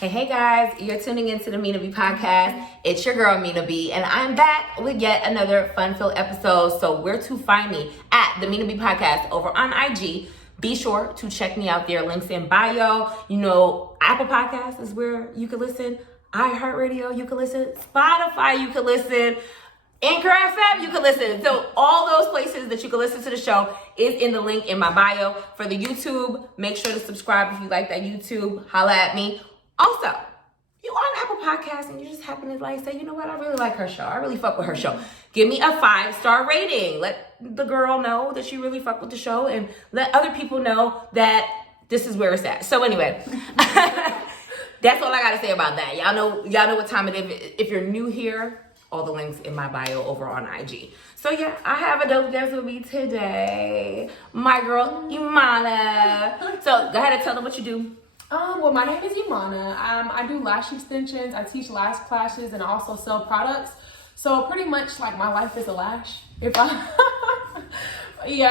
Hey guys, you're tuning into the TheMinaBPodcast. It's your girl Mina B, and I'm back with yet another fun-filled episode. So where to find me at TheMinaBPodcast over on IG. Be sure to check me out there. Links in bio. You know, Apple Podcasts is where you can listen. iHeartRadio, you can listen. Spotify, you can listen. Anchor FM, you can listen. So all those places that you can listen to the show is in the link in my bio. For the YouTube, make sure to subscribe if you like that YouTube. Holla at me. Also, you on Apple Podcasts and you just happen to say, you know what, I really like her show. I really fuck with her show. Give me a 5-star rating. Let the girl know that you really fuck with the show and let other people know that this is where it's at. So anyway, that's all I got to say about that. Y'all know what time it is. If you're new here, all the links in my bio over on IG. So yeah, I have a dope guest with me today. My girl, Imana. So go ahead and tell them what you do. Well, my name is Imana. I do lash extensions, I teach lash classes, and I also sell products. So pretty much like my life is a lash. Yeah,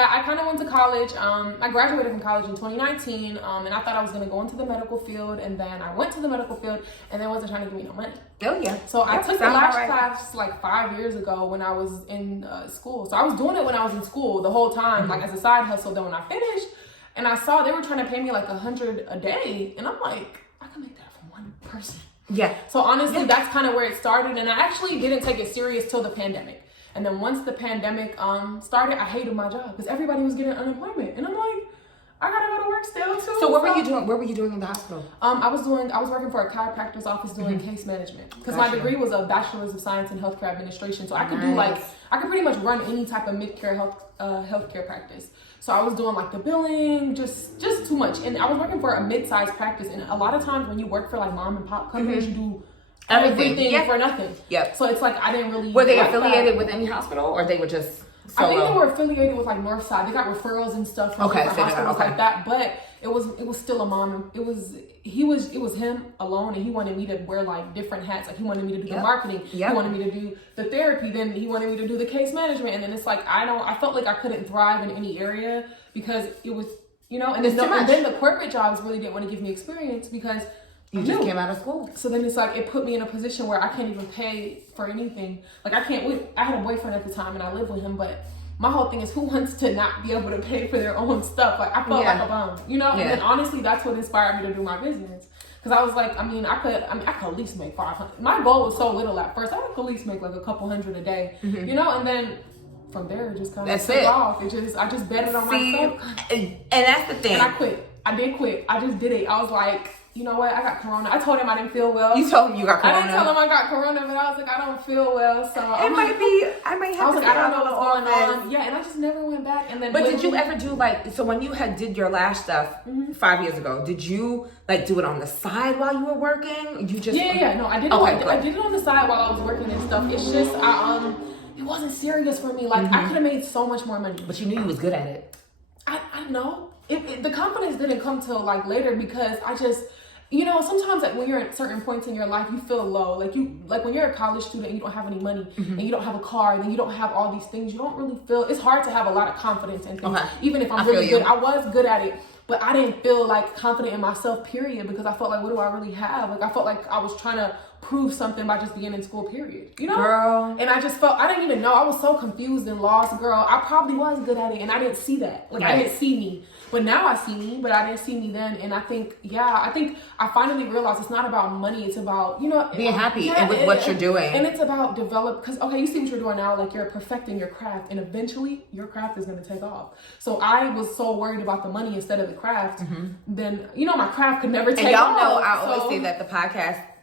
I kind of went to college. I graduated from college in 2019, and I thought I was going to go into the medical field, and then I went to the medical field, and they wasn't trying to give me no money. Oh yeah. So I took the lash class like 5 years ago when I was in school. So I was doing it when I was in school the whole time, like as a side hustle. Then when I finished, and I saw they were trying to pay me like $100 a day, and I'm like, I can make that from one person. Yeah. So honestly, that's kind of where it started, and I actually didn't take it serious till the pandemic. And then once the pandemic started, I hated my job because everybody was getting unemployment, and I'm like, I gotta go to work still too. So what were you doing? What were you doing in the hospital? I was working for a chiropractor's office doing case management because my degree was a bachelor's of science in healthcare administration. So I could do I could pretty much run any type of mid-care healthcare practice. So I was doing like the billing, just too much. And I was working for a mid-sized practice, and a lot of times when you work for like mom and pop companies, you do everything for nothing. Yep. So it's like I didn't really. Were they affiliated with any hospital, or they were just solo? I think they were affiliated with like Northside. They got referrals and stuff from hospitals like that. But it was still a mom. It was him alone, and he wanted me to wear like different hats. Like he wanted me to do the marketing. He wanted me to do the therapy. Then he wanted me to do the case management. And then it's like I felt like I couldn't thrive in any area because it was and then the corporate jobs really didn't want to give me experience because. You just came out of school. So then it's like, it put me in a position where I can't even pay for anything. Like I had a boyfriend at the time and I lived with him, but my whole thing is who wants to not be able to pay for their own stuff? Like I felt like a bum, And then honestly, that's what inspired me to do my business. Cause I was like, I could at least make 500. My goal was so little at first. I could at least make like a couple hundred a day, and then from there it just kind of took off. I just betted on myself. And that's the thing. And I quit. I did quit. I just did it. I was like, you know what? I got corona. I told him I didn't feel well. You told him you got corona. I didn't tell him I got corona, but I was like, I don't feel well. So I might have to. I don't know what's going on. Yeah, and I just never went back. And then, but did you ever do so when you did your lash stuff 5 years ago? Did you do it on the side while you were working? You just No, I did. I did it on the side while I was working and stuff. It's just it wasn't serious for me. Like I could have made so much more money. But you knew you was good at it. I know. The confidence didn't come till later because I just. Sometimes when you're at certain points in your life, you feel low. Like when you're a college student and you don't have any money and you don't have a car and then you don't have all these things, you don't really feel. It's hard to have a lot of confidence in things. Even if I'm really good, I was good at it, but I didn't feel like confident in myself. Period, because I felt like, what do I really have? Like I felt like I was trying to prove something by just being in school. Period. Girl. And I just felt I didn't even know. I was so confused and lost, girl. I probably was good at it, and I didn't see that. I didn't see me. But now I see me, but I didn't see me then. And I think I finally realized it's not about money. It's about, being happy with what you're doing. And it's about because, you see what you're doing now, like you're perfecting your craft and eventually your craft is going to take off. So I was so worried about the money instead of the craft. Then, my craft could never take off. And y'all know, I always say that the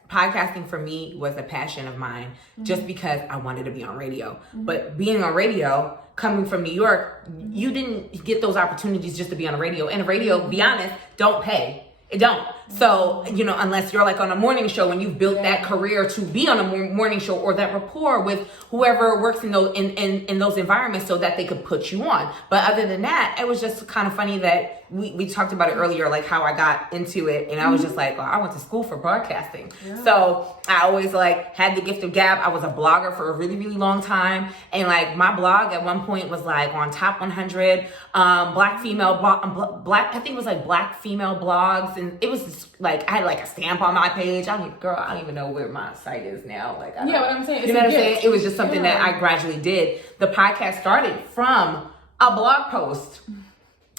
podcasting for me was a passion of mine just because I wanted to be on radio. But being on radio, coming from New York, you didn't get those opportunities just to be on the radio. And the radio, be honest, don't pay. It don't. So, unless you're like on a morning show and you've built that career to be on a morning show or that rapport with whoever works in those in those environments so that they could put you on. But other than that, it was just kind of funny that we talked about it earlier, like how I got into it. And I was just like, well, I went to school for broadcasting. Yeah. So I always had the gift of gab. I was a blogger for a really, really long time. And my blog at one point was on top 100 black female blogs something. It was just, like, I had like a stamp on my page. I don't even know where my site is now. Like, what I'm saying. It's you know what I'm saying? It was just something that I gradually did. The podcast started from a blog post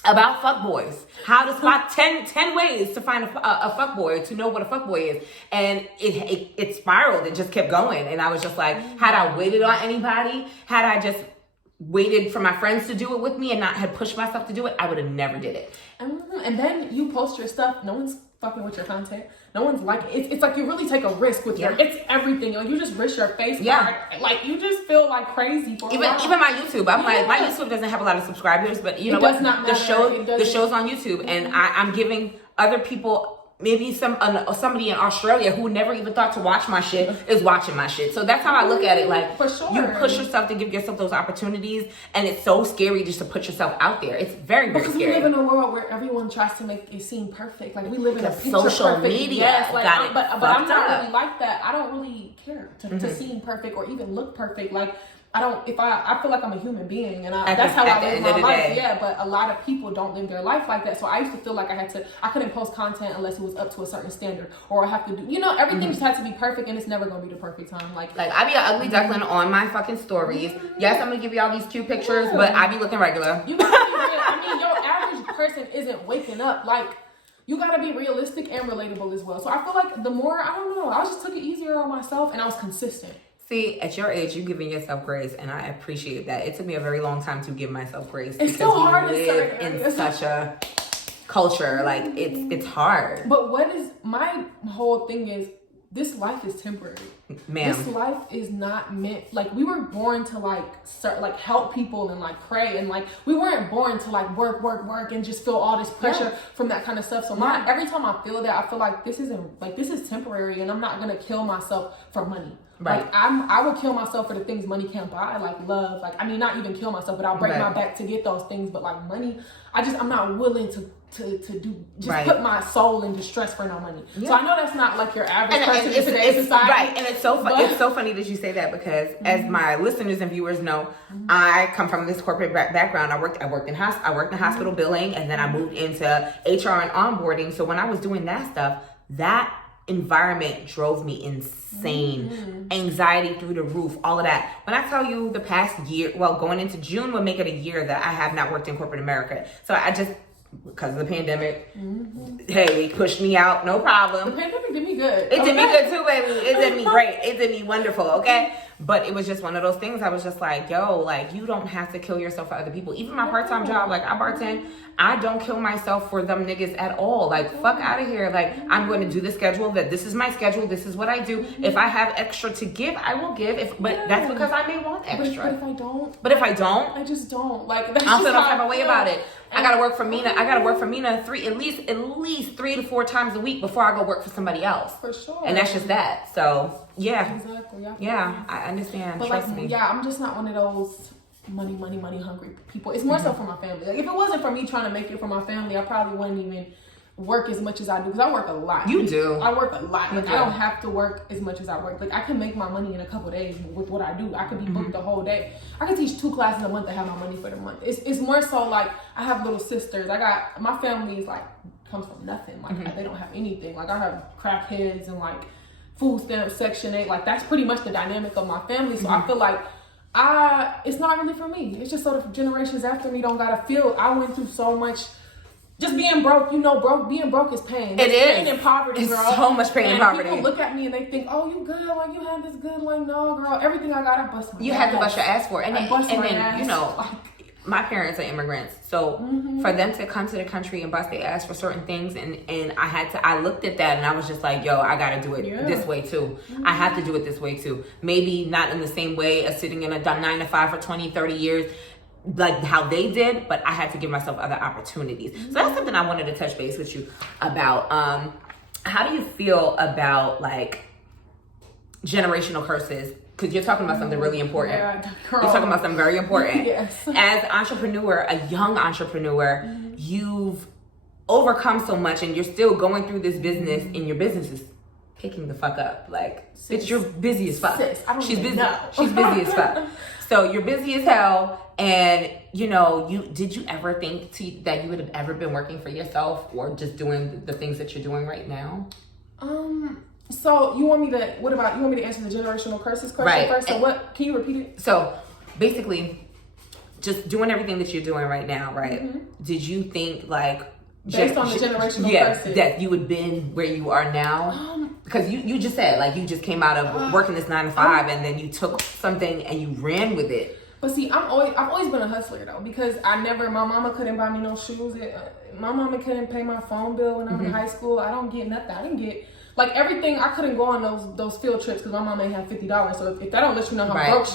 about fuckboys. How to spot 10 ways to find a fuckboy, to know what a fuckboy is. And it spiraled. It just kept going. And I was just like, had I waited on anybody, had I just waited for my friends to do it with me and not had pushed myself to do it, I would have never did it. And then you post your stuff. No one's fucking with your content. No one's like it. It's like you really take a risk with it's everything. Like you just risk your face card. Like you just feel like crazy for even my YouTube. I'm like, my YouTube doesn't have a lot of subscribers, but you know what? The show's on YouTube, and I'm giving other people. Maybe somebody in Australia who never even thought to watch my shit is watching my shit. So that's how I look at it. Like, for sure, you push yourself to give yourself those opportunities, and it's so scary just to put yourself out there. It's very, very scary. We live in a world where everyone tries to make it seem perfect. Like we live in a picture social perfect. media. Yes, like, got it. But I'm not really like that. I don't really care to seem perfect or even look perfect. Like. I feel like I'm a human being, and that's how I live my life. Yeah, but a lot of people don't live their life like that. So I used to feel like I couldn't post content unless it was up to a certain standard, or I have to do, everything just had to be perfect, and it's never gonna be the perfect time. Like I be an ugly duckling on my fucking stories. Yes, I'm gonna give you all these cute pictures, but I be looking regular. You gotta be real. I mean, your average person isn't waking up like. You gotta be realistic and relatable as well. So I feel like the more, I don't know, I just took it easier on myself, and I was consistent. See, at your age, you're giving yourself grace, and I appreciate that. It took me a very long time to give myself grace. It's so hard to live in such a culture. Like, it's hard. But my whole thing is, this life is temporary. Ma'am. This life is not meant, like, we were born to, help people and, pray. And, we weren't born to, work and just feel all this pressure from that kind of stuff. So, every time I feel that, I feel like this is temporary, and I'm not going to kill myself for money. Right. Like, I would kill myself for the things money can't buy, like love. Like, I mean, not even kill myself, but I'll break my back to get those things. But, money, I'm not willing to put my soul in distress for no money. Yeah. So I know that's not your average person in today's society. Right, and it's so it's so funny that you say that, because as my listeners and viewers know, I come from this corporate background. I worked in hospital billing, and then I moved into HR and onboarding. So when I was doing that stuff, that environment drove me insane. Anxiety through the roof, all of that. When I tell you the past year, going into June would make it a year that I have not worked in corporate America. So I just, because of the pandemic, hey, it pushed me out, no problem. The pandemic did me good. It did me good too, baby. It did me great. It did me wonderful, okay? But it was just one of those things. I was just like, yo, you don't have to kill yourself for other people. Even my part-time job, I bartend, I don't kill myself for them niggas at all. Fuck out of here. I'm going to do the schedule, that this is my schedule, this is what I do. If I have extra to give, I will give. But that's because I may want extra. But if I don't, I just don't. I don't feel no type of way about it. I gotta work for Mina. At least 3 to 4 times a week before I go work for somebody else. For sure. And that's just that. So yeah. Exactly. Yeah, I understand. But Trust me. Yeah, I'm just not one of those money hungry people. It's more so for my family. If it wasn't for me trying to make it for my family, I probably wouldn't even work as much as I do, because I work a lot. You do. I work a lot. I don't have to work as much as I work. I can make my money in a couple days with what I do. I could be booked the whole day. I can teach 2 classes a month and have my money for the month. It's more so I have little sisters. My family is comes from nothing. They don't have anything. I have crackheads and food stamps, Section 8. That's pretty much the dynamic of my family. So I feel it's not really for me. It's just sort of generations after me don't gotta feel. I went through so much. Just being broke, being broke is pain. It is. Pain and poverty, it's girl. So much pain and poverty. People look at me and they think, oh, you good, you had this good, no, girl. Everything I got, I bust my ass. You had to bust your ass for it. And then, my parents are immigrants. So for them to come to the country and bust their ass for certain things, and I looked at that and I was just like, yo, I gotta do it this way too. I have to do it this way too. Maybe not in the same way as sitting in a 9 to 5 for 20, 30 years, how they did, but I had to give myself other opportunities. So that's something I wanted to touch base with you about. How do you feel about generational curses? Because you're talking about something really important. Yeah, you're talking about something very important. Yes. As an entrepreneur, a young entrepreneur, you've overcome so much, and you're still going through this business, and your business is picking the fuck up. Bitch, you're busy as fuck. Sis, I don't She's even busy. know. She's busy as fuck. So you're busy as hell, and did you ever think that you would have ever been working for yourself or just doing the things that you're doing right now? So you want me to answer the generational curses question first? So what, can you repeat it? So basically, just doing everything that you're doing right now, right? Mm-hmm. Did you think based on the generational curses, that you would been where you are now? Because you just said you just came out of working this 9 to 5 and then you took something and you ran with it. But see, I've always been a hustler though, because my mama couldn't buy me no shoes. My mama couldn't pay my phone bill when I was in high school. I don't get nothing. I didn't get everything. I couldn't go on those field trips because my mama ain't had $50. So if that don't let you know how broke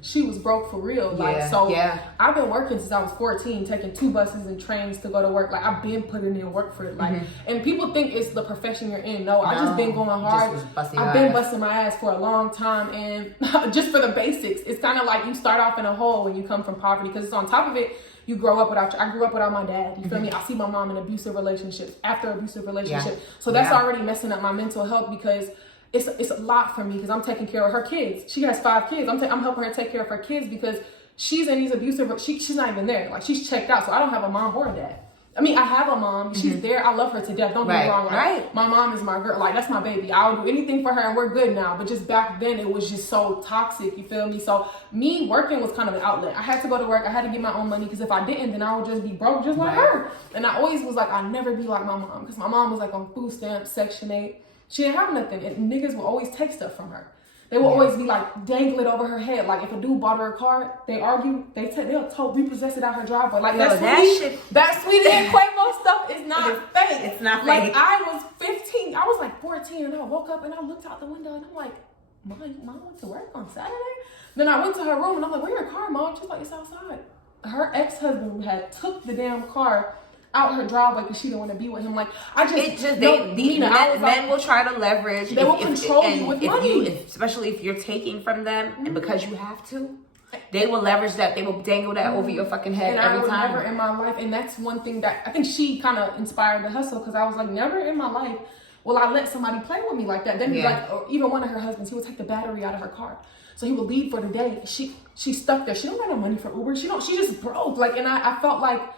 she was broke for real. I've been working since I was 14, taking 2 buses and trains to go to work. I've been putting in work for it. And people think it's the profession you're in. No, I just been going hard. I've been busting my ass for a long time, and just for the basics. It's kind of like you start off in a hole when you come from poverty, because it's on top of it. You grow up I grew up without my dad. You feel me? I see my mom in abusive relationships, after abusive relationship. Yeah. So that's already messing up my mental health, because it's a lot for me, because I'm taking care of her kids. She has 5 kids. I'm helping her take care of her kids because she's in these abusive, she's not even there. She's checked out. So I don't have a mom or a dad. I mean, I have a mom. She's there. I love her to death. Don't get me wrong. My mom is my girl. That's my baby. I'll do anything for her, and we're good now. But just back then, it was just so toxic. You feel me? So me working was kind of an outlet. I had to go to work. I had to get my own money, because if I didn't, then I would just be broke just like her. And I always was I'd never be like my mom, because my mom was on food stamps, Section 8. She didn't have nothing, and niggas would always take stuff from her. They will always be dangle it over her head. If a dude bought her a car, they argue, they'll repossess it out her driveway. That Sweetie and Quavo stuff is not fake. It's not fake. I was 15, I was 14, and I woke up and I looked out the window and I'm like, Mom went to work on Saturday? Then I went to her room and I'm like, where your car, Mom? She's like, it's outside. Her ex-husband had took the damn car out her driveway because she didn't want to be with him. Men will try to leverage. They will control you with money. Especially if you're taking from them, and because you have to, they will leverage that. They will dangle that over your fucking head every time. Never in my life, and that's one thing that I think she kind of inspired the hustle, because I was never in my life will I let somebody play with me like that. Then even one of her husbands, he would take the battery out of her car. So he would leave for the day. She stuck there. She don't got no money for Uber. She just broke. And I felt wow.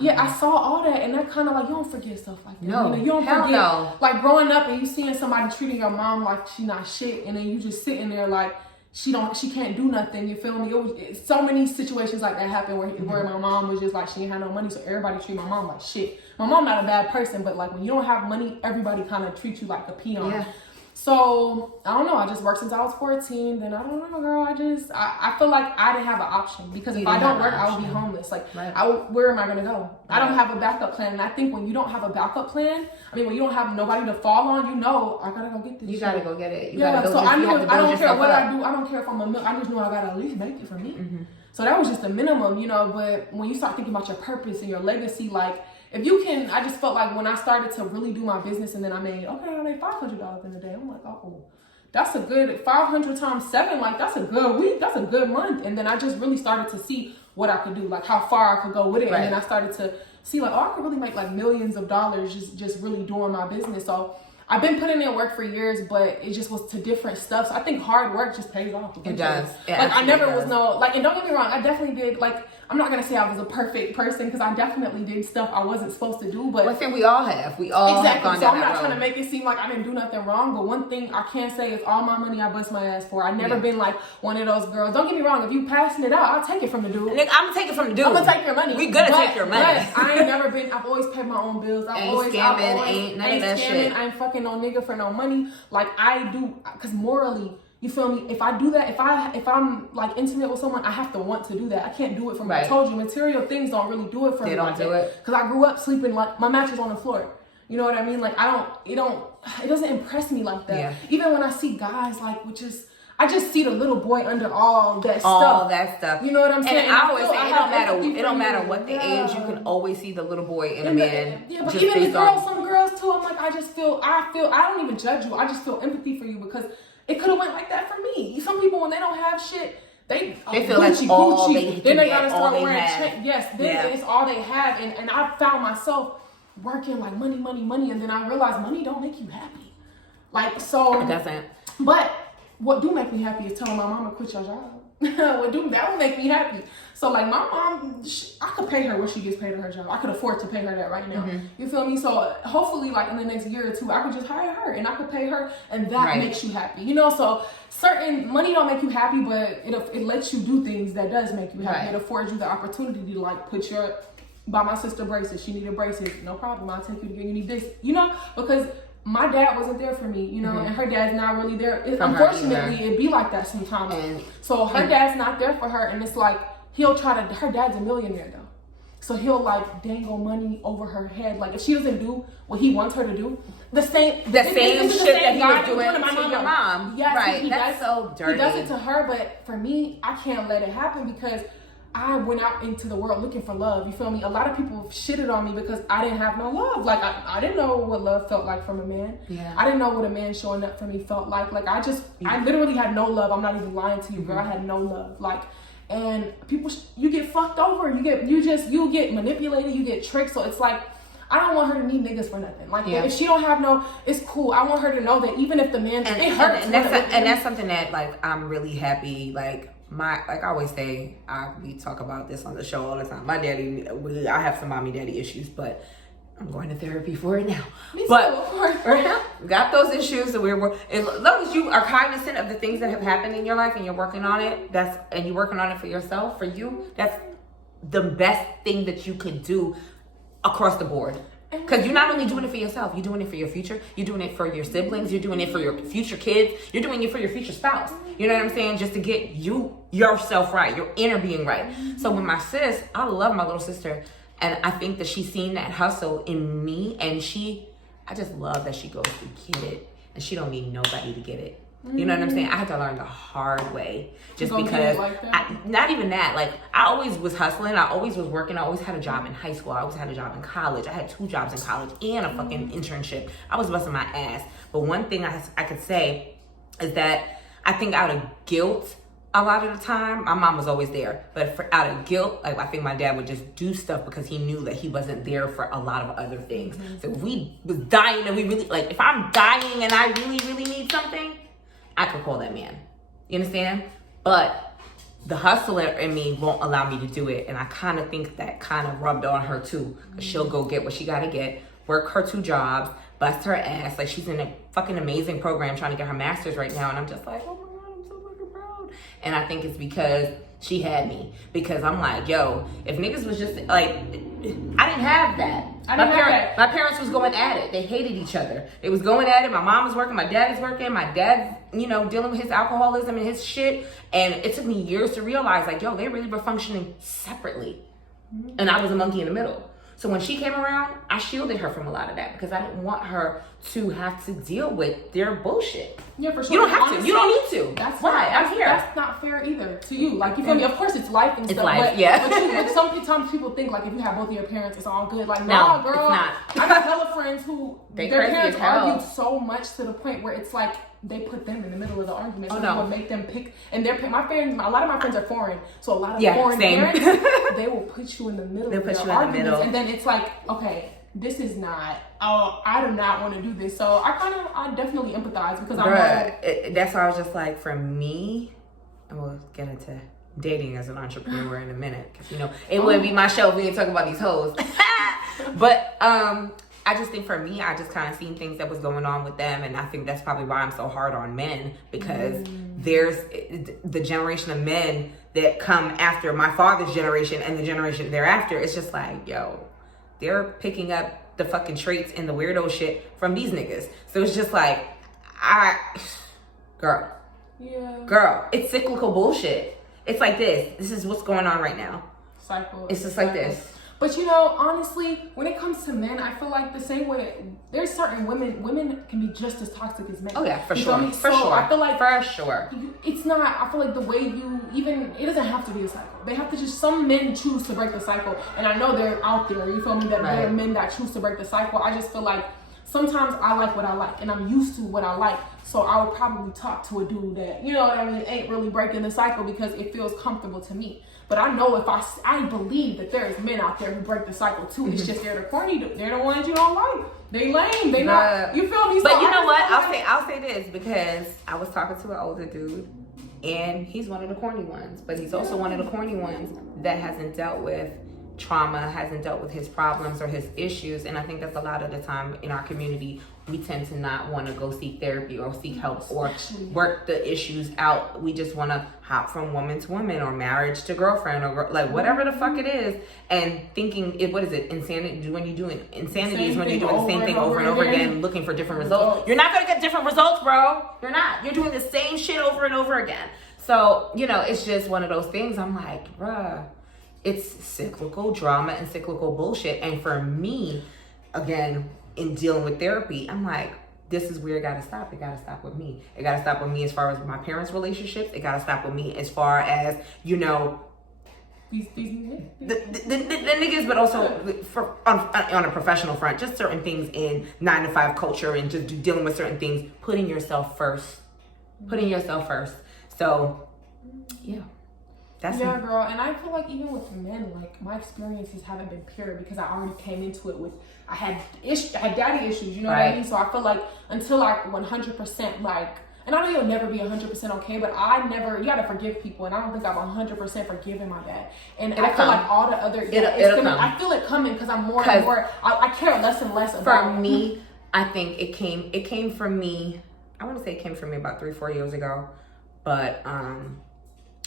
Yeah, I saw all that, and that kind of you don't forget stuff like that. No, you don't forget. No. Growing up and you seeing somebody treating your mom like she not shit, and then you just sitting there she can't do nothing. You feel me? So many situations like that happen where my mom was just she ain't had no money, so everybody treat my mom like shit. My mom not a bad person, but when you don't have money, everybody kind of treats you like a peon. Yeah. So, I don't know. I just worked since I was 14. Then I don't know, girl. I feel like I didn't have an option, because if I don't work, I will be homeless. Where am I going to go? Right. I don't have a backup plan. And I think when you don't have a backup plan, when you don't have nobody to fall on, I got to go get this shit. You got to go get it. So I knew I don't care what I do. I don't care if I'm I just know I got to at least make it for me. Mm-hmm. So that was just the minimum, but when you start thinking about your purpose and your legacy, if you can, I just felt when I started to really do my business, and then I made $500 in a day. I'm like, oh, that's a good 500 times 7. That's a good week. That's a good month. And then I just really started to see what I could do, how far I could go with it. Right. And then I started to see I could really make millions of dollars just really doing my business. So I've been putting in work for years, but it just was to different stuff. So I think hard work just pays off. It does. I never was and don't get me wrong, I definitely did, I'm not going to say I was a perfect person, because I definitely did stuff I wasn't supposed to do, but I think we all have. We all have gone down that road. So I'm not trying to make it seem like I didn't do nothing wrong, but one thing I can say is all my money I bust my ass for. I never been one of those girls. Don't get me wrong, if you passing it out, I'll take it from the dude. I'm going to take it from the dude. I'm going to take your money. We going to take your money. I ain't never been, I've always paid my own bills. Ain't none of that shit. I ain't fucking no nigga for no money. I do, because morally, you feel me? If I do that, if I'm intimate with someone, I have to want to do that. I can't do it for me. I told you, material things don't really do it for me. They don't do it. Because I grew up sleeping my mattress on the floor. You know what I mean? It doesn't impress me like that. Yeah. Even when I see guys I just see the little boy under all that stuff. You know what I'm saying? And I always say it don't matter what the age, you can always see the little boy in a man. Yeah, but even the girls, some girls too, I don't even judge you. I just feel empathy for you, because it could have went like that for me. Some people, when they don't have shit, they feel that's all they then they gotta start wearing chains. Yes, it's all they have. And I found myself working money, and then I realized money don't make you happy. It doesn't. But what do make me happy is telling my mama quit your job. that will make me happy. So like my mom, I could pay her what she gets paid at her job. I could afford to pay her that right now. You feel me? So hopefully like in the next year or two, I could just hire her and I could pay her, and that makes you happy. You know, so certain money don't make you happy, but it lets you do things that does make you happy. It affords you the opportunity to like buy my sister braces. She needed braces. No problem. I'll take you to get you need this. You know, because my dad wasn't there for me, you know, and her dad's not really there. Unfortunately, it be like that sometimes. So her dad's not there for her, and it's like her dad's a millionaire though. So he'll like dangle money over her head. Like if she doesn't do what he wants her to do, the same shit that he was doing to your mom. Yes, right. That's so dirty. He does it to her, but for me, I can't let it happen because I went out into the world looking for love. You feel me? A lot of people shitted on me because I didn't have no love. Like I didn't know what love felt like from a man. Yeah. I didn't know what a man showing up for me felt like. Like I literally had no love. I'm not even lying to you, girl. I had no love. Like, and people, you get fucked over. You get manipulated. You get tricked. So it's like, I don't want her to need niggas for nothing. Like if she don't have it's cool. I want her to know that even if the man, it hurts. And that's something that like I'm really happy. Like I always say, we talk about this on the show all the time. My daddy, I have some mommy daddy issues, but I'm going to therapy for it now. Me too, of course. Got those issues, and as long as you are cognizant of the things that have happened in your life and you're working on it, and you're working on it for yourself, for you, that's the best thing that you could do across the board. Because you're not only doing it for yourself, you're doing it for your future, you're doing it for your siblings, you're doing it for your future kids, you're doing it for your future spouse. You know what I'm saying? Just to get yourself right, your inner being right. So with my sis, I love my little sister, and I think that she's seen that hustle in me, and I just love that she goes to get it, and she don't need nobody to get it. You know what I'm saying? I had to learn the hard way, just because not even that. Like I always was hustling. I always was working. I always had a job in high school. I always had a job in college. I had 2 jobs in college and a fucking internship. I was busting my ass. But one thing I could say is that I think out of guilt, a lot of the time, my mom was always there. But out of guilt, like I think my dad would just do stuff because he knew that he wasn't there for a lot of other things. So if we was dying and we really, like if I'm dying and I really, really need something, I could call that man. You understand? But the hustler in me won't allow me to do it. And I kind of think that kind of rubbed on her too. Because she'll go get what she got to get, work her 2 jobs, bust her ass. Like she's in a fucking amazing program trying to get her master's right now. And I'm just like, oh my God, I'm so fucking proud. And I think it's because she had me. Because I'm like, yo, if niggas was just like, I didn't have that. My parents was going at it. They hated each other. They was going at it. My mom was working. My dad is working. My dad's, dealing with his alcoholism and his shit. And it took me years to realize, like, yo, they really were functioning separately. And I was a monkey in the middle. So when she came around, I shielded her from a lot of that because I didn't want her to have to deal with their bullshit. Yeah, for sure. You don't have to. You don't need to. That's why I'm here. That's not fair either to you. Like, you feel me? Of course, it's life and stuff. Life, but sometimes people think like if you have both of your parents, it's all good. Like, no, girl. It's not. I got hella friends who their parents argued so much to the point where it's like they put them in the middle of the argument. So it would make them pick. And a lot of my friends are foreign, so a lot of foreign parents, they will put you in the middle of their arguments, and then it's like, okay, this is not. Oh, I do not want to do this. So I definitely empathize because that's why I was just like, for me, and we'll get into dating as an entrepreneur in a minute, because it wouldn't be my show if we didn't talk about these hoes. But I just think for me, I just kind of seen things that was going on with them, and I think that's probably why I'm so hard on men, because there's the generation of men that come after my father's generation and the generation thereafter. It's just like, yo, they're picking up the fucking traits and the weirdo shit from these niggas. So it's just like, girl, it's cyclical bullshit. It's like this is what's going on right now. Cycle. It's just like this. But honestly, when it comes to men, I feel like the same way there's certain women can be just as toxic as men. Oh yeah, for sure. I feel like for sure. It's not. I feel like the way it doesn't have to be a cycle. They have to some men choose to break the cycle, and I know they're out there. You feel me? That there are men that choose to break the cycle. I just feel like sometimes I like what I like, and I'm used to what I like. So I would probably talk to a dude that, ain't really breaking the cycle because it feels comfortable to me. But I know if I believe that there's men out there who break the cycle too. It's just they're the corny. They're the ones you don't like. They lame. They not. You feel me? But you know what? I'll say this because I was talking to an older dude, And he's one of the corny ones, but he's also one of the corny ones that hasn't dealt with trauma, hasn't dealt with his problems or his issues. And I think that's a lot of the time in our community, we tend to not want to go seek therapy or seek help or work the issues out. We just want to hop from woman to woman or marriage to girlfriend or like whatever the fuck it is, and thinking what is it, insanity? When you do insanity is when you're doing the same thing over and over again, looking for different results. You're not gonna get different results, bro. You're not. You're doing the same shit over and over again. So it's just one of those things. I'm like, bruh, it's cyclical drama and cyclical bullshit. And for me, again, in dealing with therapy, I'm like, this is where it gotta stop. It gotta stop with me. It gotta stop with me as far as my parents' relationships. It gotta stop with me as far as, these the niggas, but also on a professional front, just certain things in 9-to-5 culture and just dealing with certain things, putting yourself first. So, yeah. Girl, and I feel like even with men, like my experiences haven't been pure because I already came into it with I had daddy issues, you know what I mean? So I feel like until I 100% like, and I know you'll never be 100% okay, but you gotta forgive people, and I don't think I've 100% forgiven my dad. And I feel like all the other, I feel it coming because I'm more and more, I care less and less about. For me, I think it came from me. I want to say it came from me about 3-4 years ago, but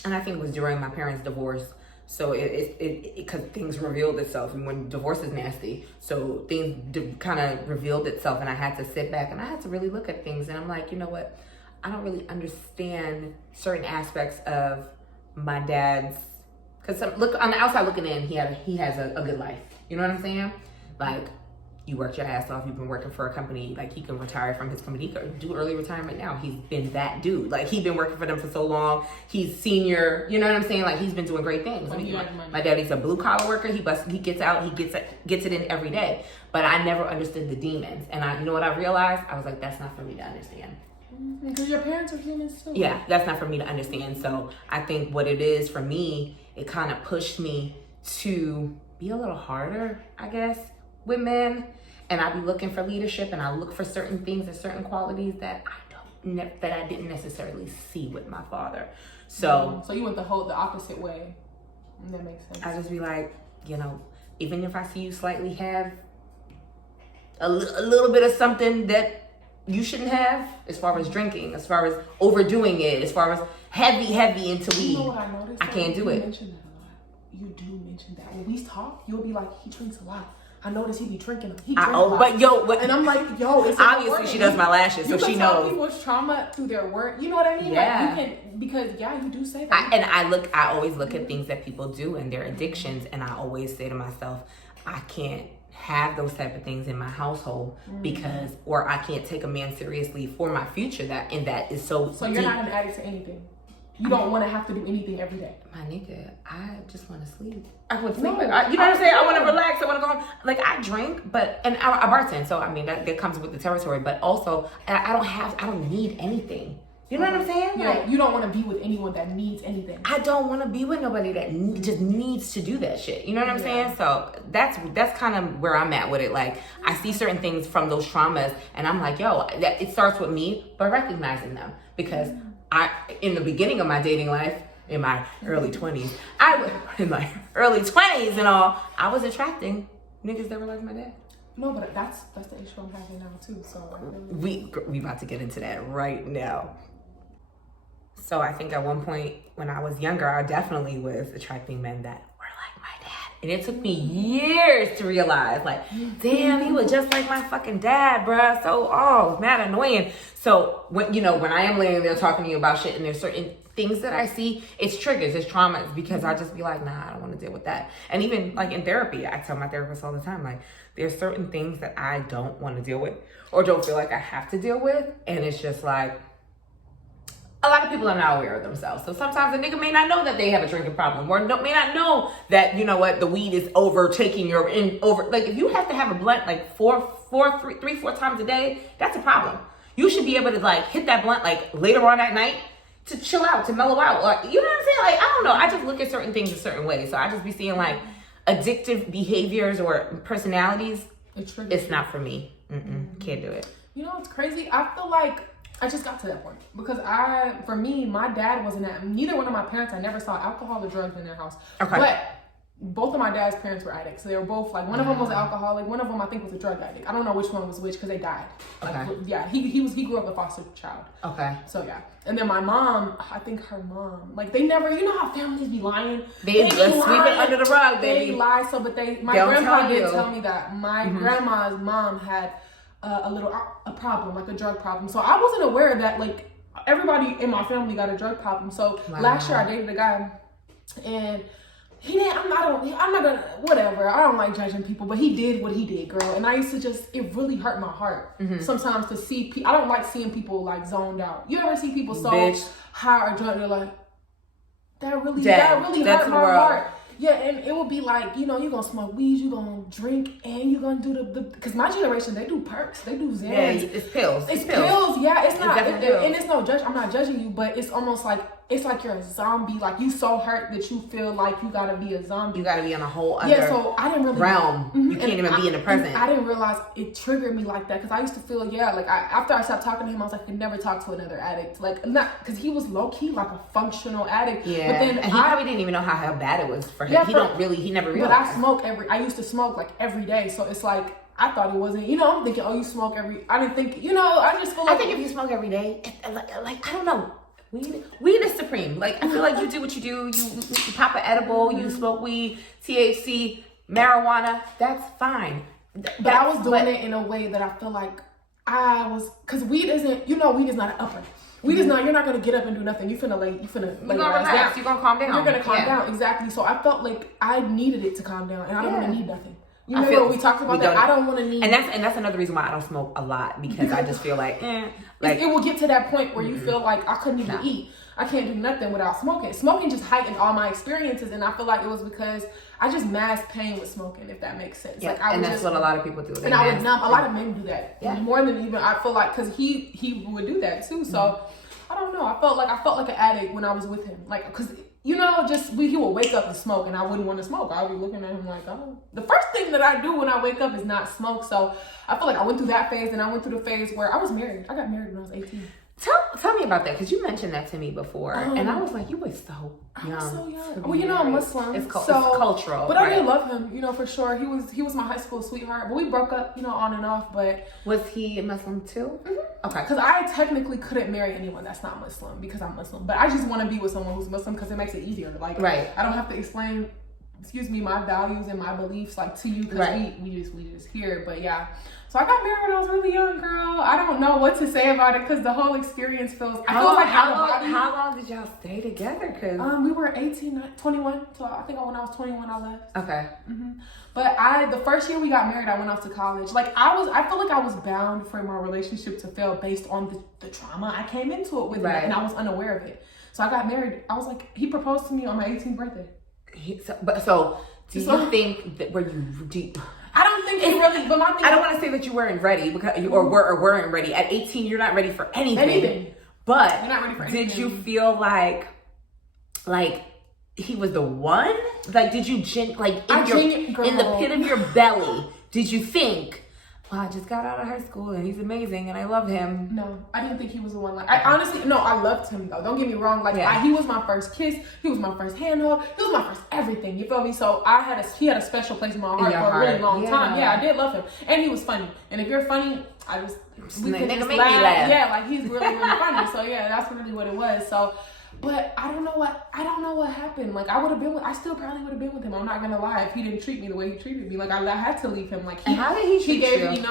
and I think it was during my parents' divorce. So it because things revealed itself, and when divorce is nasty, so things kind of revealed itself, and I had to sit back and I had to really look at things, and I'm like, you know what? I don't really understand certain aspects of my dad's, because look on the outside looking in, he has a good life. You know what I'm saying? Like, you worked your ass off. You've been working for a company. Like, he can retire from his company. He could do early retirement now. He's been that dude. Like, he's been working for them for so long. He's senior. You know what I'm saying? Like, he's been doing great things. My daddy's a blue collar worker. He gets out. He gets it in every day. But I never understood the demons. And you know what I realized? I was like, that's not for me to understand. Because your parents are humans too. Yeah, that's not for me to understand. So I think what it is for me, it kind of pushed me to be a little harder, I guess, with men. And I be looking for leadership, and I look for certain things and certain qualities that I didn't necessarily see with my father. So you went the opposite way. That makes sense. I just be like, even if I see you slightly have a little bit of something that you shouldn't have, as far as drinking, as far as overdoing it, as far as heavy into weed. You know what I noticed? I can't do it. You mention that a lot. You do mention that. When we talk, you'll be like, he drinks a lot. I notice he be drinking. He drinks a lot. But and I'm like, it's obviously she does my lashes, so she knows. You can tell people's trauma through their work. You know what I mean? Yeah. Like you do say that. I always look at things that people do and their addictions, and I always say to myself, I can't have those type of things in my household or I can't take a man seriously for my future. That is so. So you're not an addict to anything. You don't want to have to do anything every day. My nigga, I just want to sleep. I want to sleep. You know what I'm saying? I want to relax. I want to go home. Like, I drink, and I bartend. So, I mean, that comes with the territory. But also, I don't need anything. You know what I'm saying? Yeah, like, you don't want to be with anyone that needs anything. I don't want to be with nobody that just needs to do that shit. You know what I'm saying? So that's kind of where I'm at with it. Like, I see certain things from those traumas, and I'm like, it starts with me by recognizing them. Because in the beginning of my dating life, in my early 20s, and all, I was attracting niggas that were like my dad. No, but that's the issue I'm having now too. So we about to get into that right now. So I think at one point when I was younger, I definitely was attracting men that were like my dad. And it took me years to realize, like, damn, he was just like my fucking dad, bruh. So, mad annoying. So when I am laying there talking to you about shit and there's certain things that I see, it's triggers, it's traumas, because I just be like, nah, I don't want to deal with that. And even like in therapy, I tell my therapist all the time, like, there's certain things that I don't want to deal with or don't feel like I have to deal with. And it's just like, a lot of people are not aware of themselves. So sometimes a nigga may not know that they have a drinking problem, or may not know that, the weed is overtaking like, if you have to have a blunt like 3-4 times a day, that's a problem. You should be able to like hit that blunt like later on at night to chill out, to mellow out. Or, you know what I'm saying? Like, I don't know. I just look at certain things a certain way. So I just be seeing like addictive behaviors or personalities. It's not for me. Can't do it. You know what's crazy? I feel like I just got to that point because for me, my dad wasn't at, neither one of my parents, I never saw alcohol or drugs in their house. Okay. But both of my dad's parents were addicts. So they were both like, one of them was an alcoholic. One of them I think was a drug addict. I don't know which one was which because they died. Okay. Like, yeah, he grew up a foster child. Okay. So yeah. And then my mom, I think her mom, like they never, you know how families be lying? They sweep it under the rug, baby. They lie. So, but my grandpa did tell me that my grandma's mom had a problem, like a drug problem. So I wasn't aware that like everybody in my family got a drug problem. So last year I dated a guy and he didn't, I'm not gonna, whatever. I don't like judging people, but he did what he did, girl. And I used to it really hurt my heart sometimes to see, I don't like seeing people like zoned out. You ever see people so high or drunk, they're like, that really hurt my heart. Yeah, and it would be like, you know, you're gonna smoke weed, you're gonna drink, and you're gonna do because my generation, they do perks, they do Xans. Yeah, it's pills. It's pills, yeah. It's not, and it's no judge. I'm not judging you, but it's almost like, it's like you're a zombie. Like you so hurt that you feel like you gotta be a zombie. You gotta be on a whole other so I didn't really realm. You can't even be in the present. I didn't realize it triggered me like that because I used to feel like after I stopped talking to him, I was like, I could never talk to another addict. Like not because he was low key like a functional addict. Yeah, but then and he probably didn't even know how bad it was for him. Yeah, he never realized. But I used to smoke like every day, so it's like I thought it wasn't. You know, I'm thinking, oh, you smoke I didn't think. You know, I just feel like I think if you smoke every day, like I don't know. Weed is supreme. Like I feel like you do what you do. You pop an edible. You smoke weed, THC, marijuana. That's fine. But I was doing it in a way that I feel like because weed isn't. You know, weed is not an upper. Weed is not. You're not gonna get up and do nothing. You're gonna relax. You're gonna calm down. You're gonna calm down. Exactly. So I felt like I needed it to calm down, and I don't want to need nothing. You know, we talked about that. I don't want to need, and that's another reason why I don't smoke a lot because I just feel like it will get to that point where you feel like I couldn't even eat. I can't do nothing without smoking. Smoking just heightened all my experiences, and I feel like it was because I just masked pain with smoking, if that makes sense. Yeah, and that's what a lot of people do. And I would numb. A lot of men do that more than even I feel like because he would do that too. So I don't know. I felt like an addict when I was with him, like because. You know, he would wake up and smoke, and I wouldn't want to smoke. I would be looking at him like, oh. The first thing that I do when I wake up is not smoke. So I feel like I went through that phase, and I went through the phase where I was married. I got married when I was 18. Tell me about that, because you mentioned that to me before, and I was like, you were so young. I was so young. Well, you know, I'm Muslim. It's cultural. But I did love him, you know, for sure. He was my high school sweetheart, but we broke up, you know, on and off. But was he a Muslim too? Okay. Because I technically couldn't marry anyone that's not Muslim because I'm Muslim. But I just want to be with someone who's Muslim because it makes it easier. Like, I don't have to explain, my values and my beliefs like to you because we just here. But yeah. So I got married when I was really young, girl. I don't know what to say about it because the whole experience feels. How long did y'all stay together? Cause we were 18, 21. So I think when I was 21, I left. Okay. But the first year we got married, I went off to college. Like I feel like I was bound for my relationship to fail based on the trauma I came into it with, and I was unaware of it. So I got married. I was like, he proposed to me on my 18th birthday. Do you think that I don't think he really. But I don't want to say that you weren't ready because weren't ready. At 18, you're not ready for anything. But you're not ready for anything. Did you feel like he was the one? Like, did you in the pit of your belly? Did you think, well, I just got out of high school and he's amazing and I love him? No, I didn't think he was the one. Like, I honestly, I loved him though. Don't get me wrong. Like, he was my first kiss. He was my first handhold. He was my first everything. You feel me? So he had a special place in my heart for a really long time. Yeah, I did love him, and he was funny. And if you're funny, we could just laugh. Yeah, like he's really funny. So yeah, that's really what it was. So. But I don't know what happened. Like I still probably would have been with him. I'm not gonna lie. If he didn't treat me the way he treated me, like I had to leave him. Like how did he treat you? It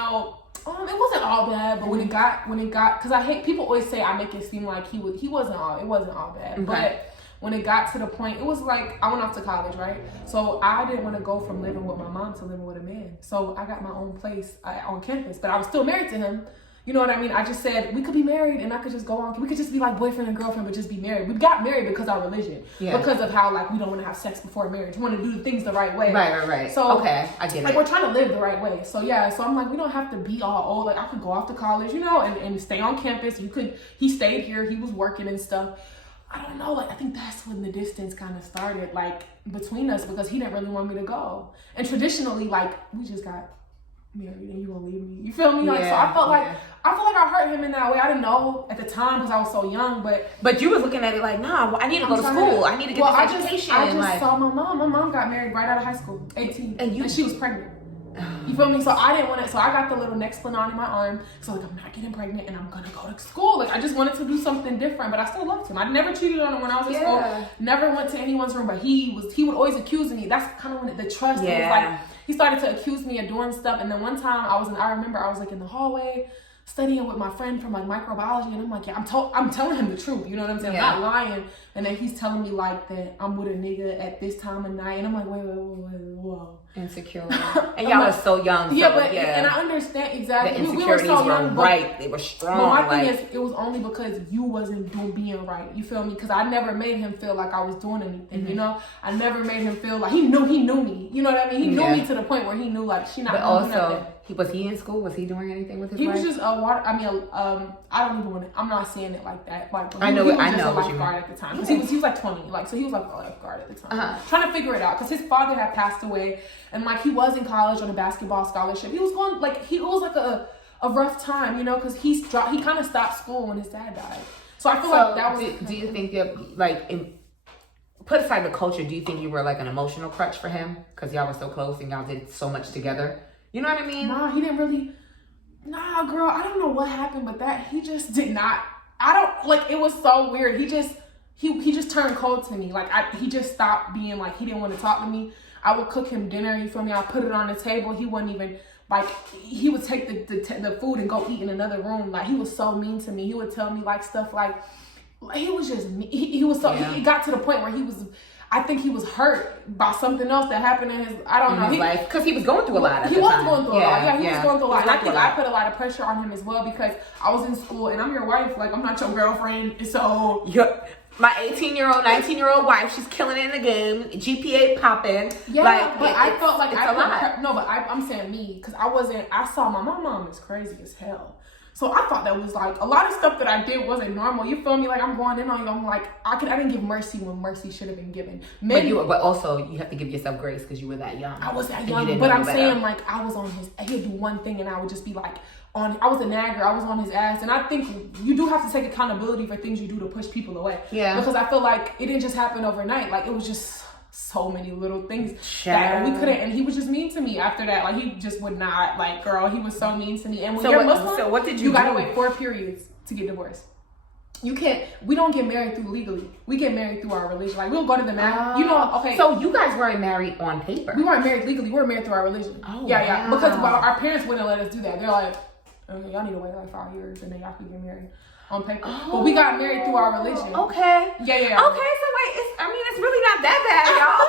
wasn't all bad. But when it got, because I hate people always say I make it seem like it wasn't all bad. Okay. But when it got to the point, it was like I went off to college, right? So I didn't want to go from living with my mom to living with a man. So I got my own place on campus, but I was still married to him. You know what I mean? I just said we could be married and I could just go on. We could just be like boyfriend and girlfriend, but just be married. We got married because of our religion. Yeah. Because of how we don't want to have sex before marriage. We want to do things the right way. Right. So okay, I get it. We're trying to live the right way. So yeah, so I'm like, we don't have to be all old. Like I could go off to college, and stay on campus. He stayed here. He was working and stuff. I don't know. I think that's when the distance kind of started, between us because he didn't really want me to go. And traditionally, we just got married and you gonna leave me. You feel me? Like, so I felt like I hurt him in that way. I didn't know at the time because I was so young, but you was looking at it like, nah, I need to go to school. I need to get this education. I just saw my mom. My mom got married right out of high school, 18, and she was pregnant. You feel me? So I didn't want it. So I got the little Nexplanon in my arm. So like, I'm not getting pregnant and I'm gonna go to school. Like, I just wanted to do something different, but I still loved him. I never cheated on him when I was in school. Never went to anyone's room, but he would always accuse me. That's kind of when the trust was like, he started to accuse me of doing stuff. And then one time I remember I was like in the hallway studying with my friend from like microbiology, and I'm like, I'm telling him the truth, you know what I'm saying? I'm not lying. And then he's telling me like that I'm with a nigga at this time of night, and I'm like, whoa. Insecure. And y'all was so young. And I understand exactly. The insecurities were they were strong. But my thing is, it was only because you wasn't being right. You feel me? Because I never made him feel like I was doing anything. You know, I never made him feel like he knew me. You know what I mean? He knew me to the point where he knew like she not. But also, was he in school? Was he doing anything with his life? He was just a water. I mean, I don't even want to. I'm not saying it like that. Like I know. He was just a lifeguard at the time. Because he was like 20. Like, so he was like a lifeguard at the time, trying to figure it out. Because his father had passed away, and like he was in college on a basketball scholarship. He was going like it was like a rough time, you know, because he kind of stopped school when his dad died. So I feel like that was. Do you think that like put aside the culture? Do you think you were like an emotional crutch for him because y'all were so close and y'all did so much together? You know what I mean? Nah, he didn't really. Nah, girl, I don't know what happened, but that he just did not. I don't like. It was so weird. He just turned cold to me. Like he just stopped being like he didn't want to talk to me. I would cook him dinner. You feel me? I put it on the table. He wouldn't even like. He would take the food and go eat in another room. Like he was so mean to me. He would tell me like stuff like he was just he was so. He got to the point where he was. I think he was hurt by something else that happened in his. I don't know. His life, because he was going through a lot. He was going through a lot. Yeah, he was going through a lot. And I think I put a lot of pressure on him as well because I was in school and I'm your wife. Like I'm not your girlfriend. So my 18-year-old, 19-year-old wife, she's killing it in the game. GPA popping. Yeah, like, but I felt like I'm saying me because I saw my mom is crazy as hell. So I thought that was like a lot of stuff that I did wasn't normal. You feel me? Like I'm going in on you. I'm like I didn't give mercy when mercy should have been given. But also you have to give yourself grace because you were that young. I was that young, but I'm saying like I was on he'd do one thing and I would just be like I was a nagger. I was on his ass, and I think you do have to take accountability for things you do to push people away. Yeah. Because I feel like it didn't just happen overnight. Like it was just so many little things that we couldn't, and he was just mean to me after that. Like he just would not, like, girl, he was so mean to me. And when you're Muslim, so what did you do? Gotta wait 4 periods to get divorced. You can't. We don't get married through legally. We get married through our religion. Like we'll go to the marriage. You know, okay. So you guys weren't married on paper. We weren't married legally. We were married through our religion. Oh, yeah. Because our parents wouldn't let us do that. They're like, y'all need to wait like 5 years and then y'all can get married on paper. But we got married through our religion. Okay. Yeah. Okay, so wait, it's really not that bad, y'all.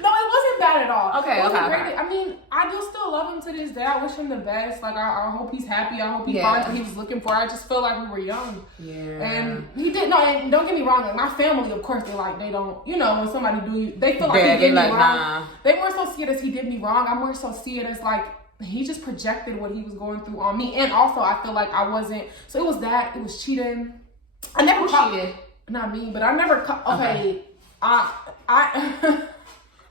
No, it wasn't bad at all. Okay. I mean, I do still love him to this day. I wish him the best. Like, I hope he's happy. I hope he finds what he was looking for. I just feel like we were young. Yeah. And he did. No, and don't get me wrong. Like, my family, of course, they don't, you know, when somebody do you, they feel like he did me wrong. Nah. They more so see it as he did me wrong. I more so see it as like, he just projected what he was going through on me. And also, I feel like I wasn't. So it was that. It was cheating. I never cheated. Not me, but I never. Okay. I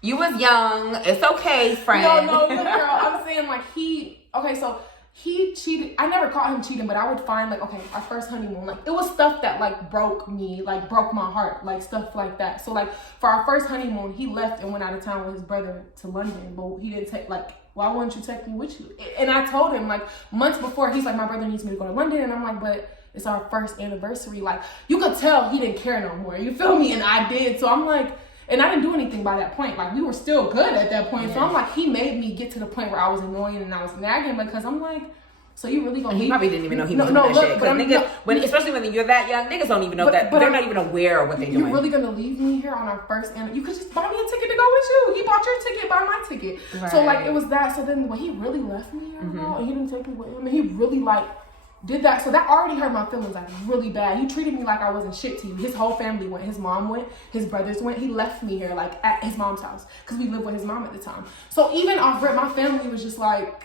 You was young. It's okay, friend. No, look, girl. I'm saying like so he cheated. I never caught him cheating, but I would find like, okay, our first honeymoon, like it was stuff that like broke me, like broke my heart, like stuff like that. So like for our first honeymoon, he left and went out of town with his brother to London, but he didn't take like, why wouldn't you take me with you? And I told him like months before, he's like, my brother needs me to go to London, and I'm like, but it's our first anniversary. Like you could tell he didn't care no more. You feel me? And I did. So I'm like. And I didn't do anything by that point. Like, we were still good at that point. Yeah. So I'm like, he made me get to the point where I was annoying and I was nagging because I'm like, so you really gonna He probably didn't even know he was doing that shit. Because niggas, especially when you're that young, niggas don't even know that. They're not even aware of what they're doing. You're really gonna leave me here on our first you could just buy me a ticket to go with you. He bought your ticket, buy my ticket. Right. So, like, it was that. So then when he really left me here, and he didn't take me with him, and he really, like, did that. So that already hurt my feelings like really bad. He treated me like I wasn't shit to you. His whole family went. His mom went. His brothers went. He left me here like at his mom's house because we lived with his mom at the time. So even off rip, my family was just like,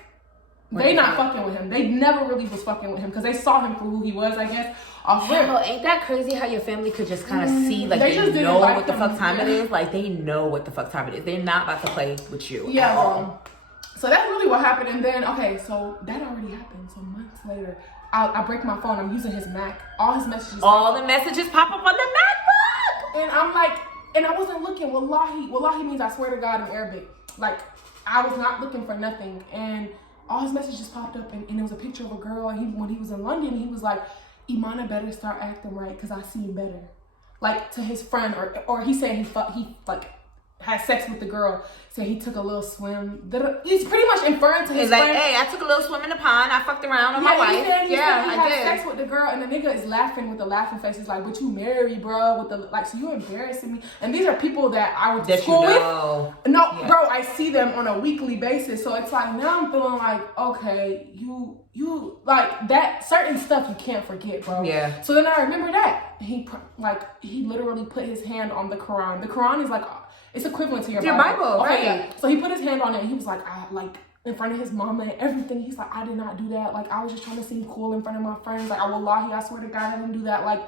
they not fucking with him. They never really was fucking with him because they saw him for who he was, I guess. Off rip. Ain't that crazy how your family could just kind of see, like they know what the fuck time it is? Like they know what the fuck time it is. They're not about to play with you. Yeah, So that's really what happened. And then, okay, so that already happened. So months later, I break my phone. I'm using his Mac. All his messages. All the messages pop up on the MacBook. And I'm like, and I wasn't looking. Wallahi means I swear to God in Arabic. Like, I was not looking for nothing. And all his messages popped up. And it was a picture of a girl. And when he was in London, he was like, Imana better start acting right because I see him better. Like, to his friend. Or he said he like, had sex with the girl, said he took a little swim. He's pretty much inferring to his friend. Like, hey, I took a little swim in the pond. I fucked around on my wife. He had sex with the girl, and the nigga is laughing with the laughing face. He's like, but you married, bro, with the, like, so you embarrassing me. And these are people that I went to school with. No, bro, I see them on a weekly basis. So it's like, now I'm feeling like, okay, you like, that certain stuff you can't forget, bro. Yeah. So then I remember that. He literally put his hand on the Quran. The Quran is like, it's equivalent to your Bible. Okay, right? Yeah. So he put his hand on it and he was like, in front of his mama and everything. He's like, I did not do that. Like, I was just trying to seem cool in front of my friends. Like, wallahi, I swear to God, I didn't do that. Like,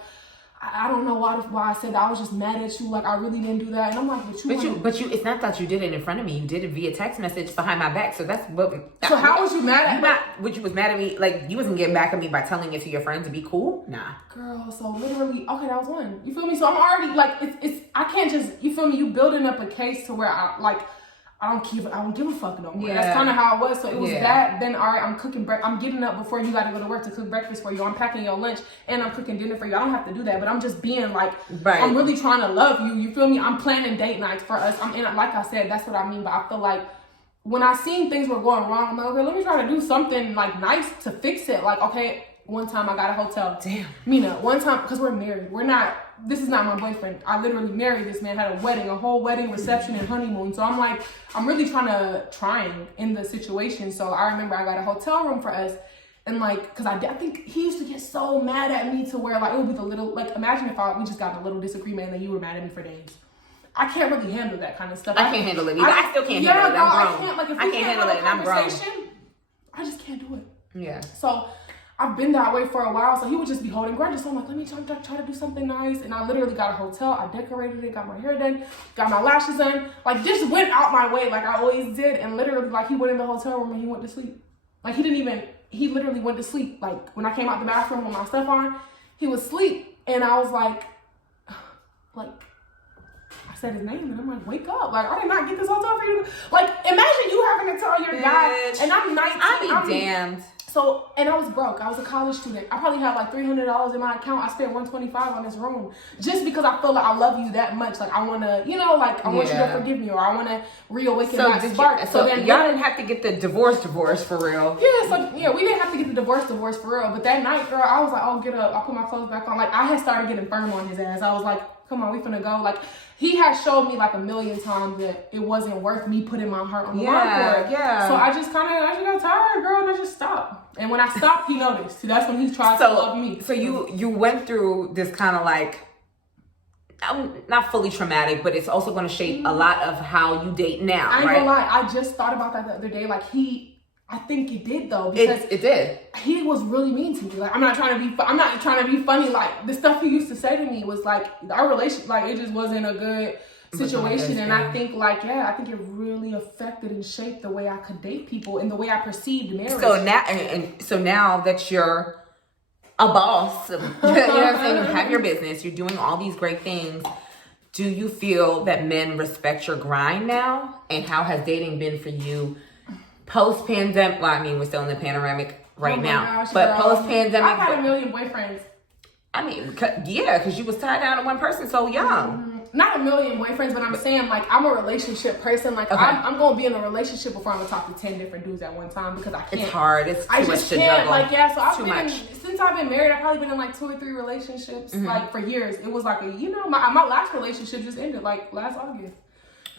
I don't know why I said that. I was just mad at you. Like, I really didn't do that. And I'm like, but you, it's not that you did it in front of me. You did it via text message behind my back. So that's what. So how was you mad at me? What you was mad at me? Like, you wasn't getting back at me by telling it to your friends to be cool? Nah. Girl, so literally, okay, that was one. You feel me? So I'm already, like, it's I can't just, you feel me? You building up a case to where I don't give a fuck no more. Yeah. That's kind of how it was. So it was that. Then, all right, I'm cooking I'm getting up before you got to go to work to cook breakfast for you. I'm packing your lunch and I'm cooking dinner for you. I don't have to do that, but I'm just being like, I'm really trying to love you. You feel me? I'm planning date nights for us. Like I said, that's what I mean. But I feel like when I seen things were going wrong, I'm like, okay, let me try to do something like nice to fix it. Like, okay, one time I got a hotel. Damn. Mina, one time, because we're married. This is not my boyfriend. I literally married this man, had a whole wedding reception and honeymoon. So I'm like, I'm really trying in the situation. So I remember I got a hotel room for us. And like, because I think he used to get so mad at me to where like, it would be the little, like, imagine if we just got in a little disagreement and then you were mad at me for days. I can't really handle that kind of stuff. I can't handle it either. I still can't handle it. I'm grown. I can't handle it and I'm grown. I just can't do it. Yeah. So I've been that way for a while, so he would just be holding grudges. So I'm like, let me try to do something nice. And I literally got a hotel. I decorated it, got my hair done, got my lashes done. Like, just went out my way like I always did. And literally, like, he went in the hotel room and he went to sleep. Like, he literally went to sleep. Like, when I came out the bathroom with my stuff on, he was asleep. And I was like, I said his name and I'm like, wake up. Like, I did not get this hotel for you. Like, imagine you having to tell your guy, and I'm 19. I'll be damned. So, and I was broke. I was a college student. I probably had like $300 in my account. I spent $125 on this room just because I feel like I love you that much. Like, I want to, like, I want you to forgive me, or I want to reawaken that spark. So then y'all didn't have to get the divorce for real. Yeah, we didn't have to get the divorce for real. But that night, girl, I was like, oh, get up. I put my clothes back on. Like, I had started getting firm on his ass. I was like, come on, we finna go. Like, he had showed me like a million times that it wasn't worth me putting my heart on the line for it. Yeah. So I just got tired, girl, and I just stopped. And when I stopped, he noticed. That's when he tried to love me. So you went through this kind of like, not fully traumatic, but it's also going to shape a lot of how you date now. I ain't gonna lie. I just thought about that the other day. Like, I think it did though, because it did. He was really mean to me. Like, I'm not trying to be funny. Like, the stuff he used to say to me was like, our relationship, like, it just wasn't a good situation. And I think it really affected and shaped the way I could date people and the way I perceived marriage. So now that you're a boss, you know what I'm saying, you have your business, you're doing all these great things. Do you feel that men respect your grind now? And how has dating been for you? Post-pandemic, well, I mean, we're still in the panoramic right now. Gosh, but post-pandemic, I've had a million boyfriends. I mean, yeah, because you was tied down to one person so young. Not a million boyfriends, but I'm saying, like, I'm a relationship person. Like, okay. I'm going to be in a relationship before I'm going to talk to 10 different dudes at one time because I can't. It's hard. It's too much to juggle. Like, yeah, so since I've been married, I've probably been in like 2 or 3 relationships, like, for years. It was like, my last relationship just ended like last August.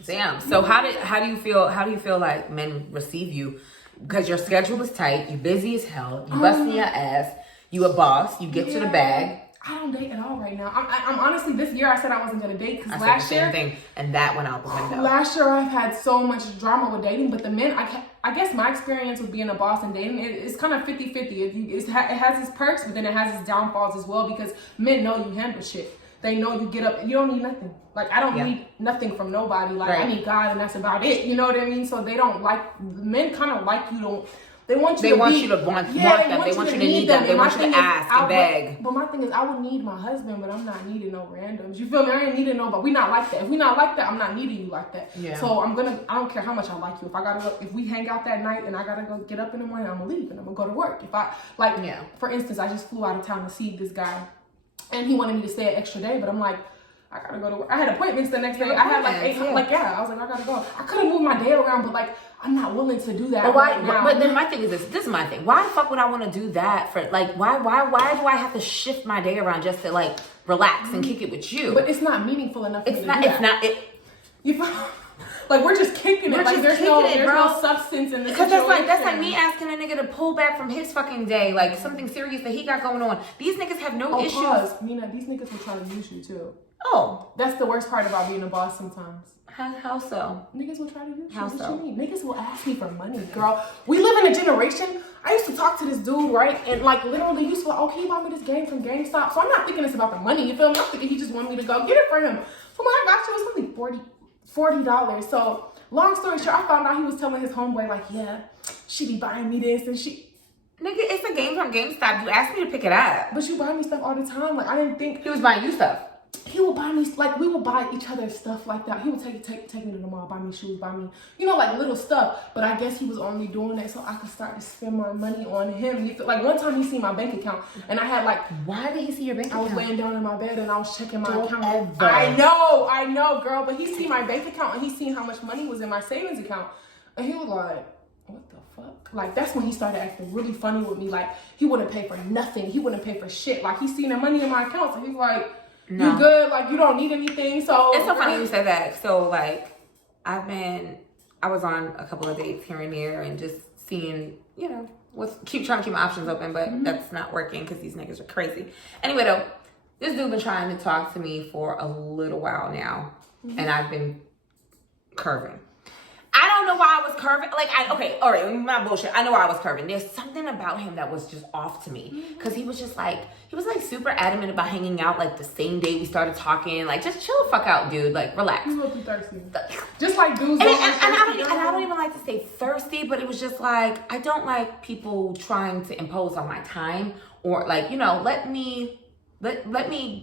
Damn. So how do you feel like men receive you? Because your schedule is tight, you busy as hell, you busting your ass, you a boss, you get to the bag. I don't date at all right now. I'm honestly, this year I said I wasn't gonna date because last year, thing, and that went out the window. Last year I've had so much drama with dating, but the men, I guess my experience with being a boss and dating, it's kind of 50-50. It has its perks, but then it has its downfalls as well because men know you handle shit. they know you get up. You don't need nothing. Like, I don't need nothing from nobody. Like, I need God, and that's about it. You know what I mean? So they don't like, men kind of like you don't. They want you to want them. They want you to need them. They want you to ask and beg. But my thing is, I would need my husband, but I'm not needing no randoms. You feel me? I ain't needing no, but we not like that. If we not like that, I'm not needing you like that. Yeah. So I don't care how much I like you. If we hang out that night and I gotta go get up in the morning, I'm gonna leave and I'm gonna go to work. For instance, I just flew out of town to see this guy, and he wanted me to stay an extra day, but I'm like, I gotta go to work. I had appointments the next day. I had I was like, I gotta go. I could have moved my day around, but like, I'm not willing to do that. But why? But then my thing is this. This is my thing. Why the fuck would I want to do that for? Like, why do I have to shift my day around just to like relax and kick it with you? But it's not meaningful enough. It's not. It's not. Like, we're just kicking it. Like, there's no substance in the situation. Because that's like me asking a nigga to pull back from his fucking day, like something serious that he got going on. These niggas have no issues. Pause. Mina, these niggas will try to use you too. Oh, that's the worst part about being a boss sometimes. How so? Niggas will try to use you. How so? What you mean? Niggas will ask me for money, girl. We live in a generation. I used to talk to this dude, right? And like literally used to be like, oh, can you buy me this game from GameStop? So I'm not thinking it's about the money, you feel me? I'm thinking he just wanted me to go get it for him. So I'm like, I got you. It's only $40. So long story short, I found out he was telling his homeboy, like, yeah, she be buying me this and she... Nigga, it's a game from GameStop. You asked me to pick it up. But you buy me stuff all the time. Like, I didn't think... He was buying you stuff. He would buy me, like, we would buy each other stuff like that. He would take me to the mall, buy me shoes, buy me, like, little stuff. But I guess he was only doing that so I could start to spend my money on him. Like, one time he seen my bank account, and I had, like... Why did he see your bank account? I was laying down in my bed, and I was checking my account. Ever. I know, girl. But he seen my bank account, and he seen how much money was in my savings account. And he was like... what the fuck? Like, that's when he started acting really funny with me. Like, he wouldn't pay for nothing. He wouldn't pay for shit. Like, he seen the money in my account, so he's like, no. You good? Like, you don't need anything. So it's so funny you said that. So, like, I was on a couple of dates here and there and just seeing, keep trying to keep my options open, but that's not working because these niggas are crazy. Anyway, though, this dude been trying to talk to me for a little while now, and I've been curving. I don't know why I was curving. All right, not bullshit. I know why I was curving. There's something about him that was just off to me. Because he was super adamant about hanging out, like, the same day we started talking. Like, just chill the fuck out, dude. Like, relax. He's a little too thirsty. Just like dudes. And I don't even like to say thirsty, but it was just like, I don't like people trying to impose on my time. Or, like, let me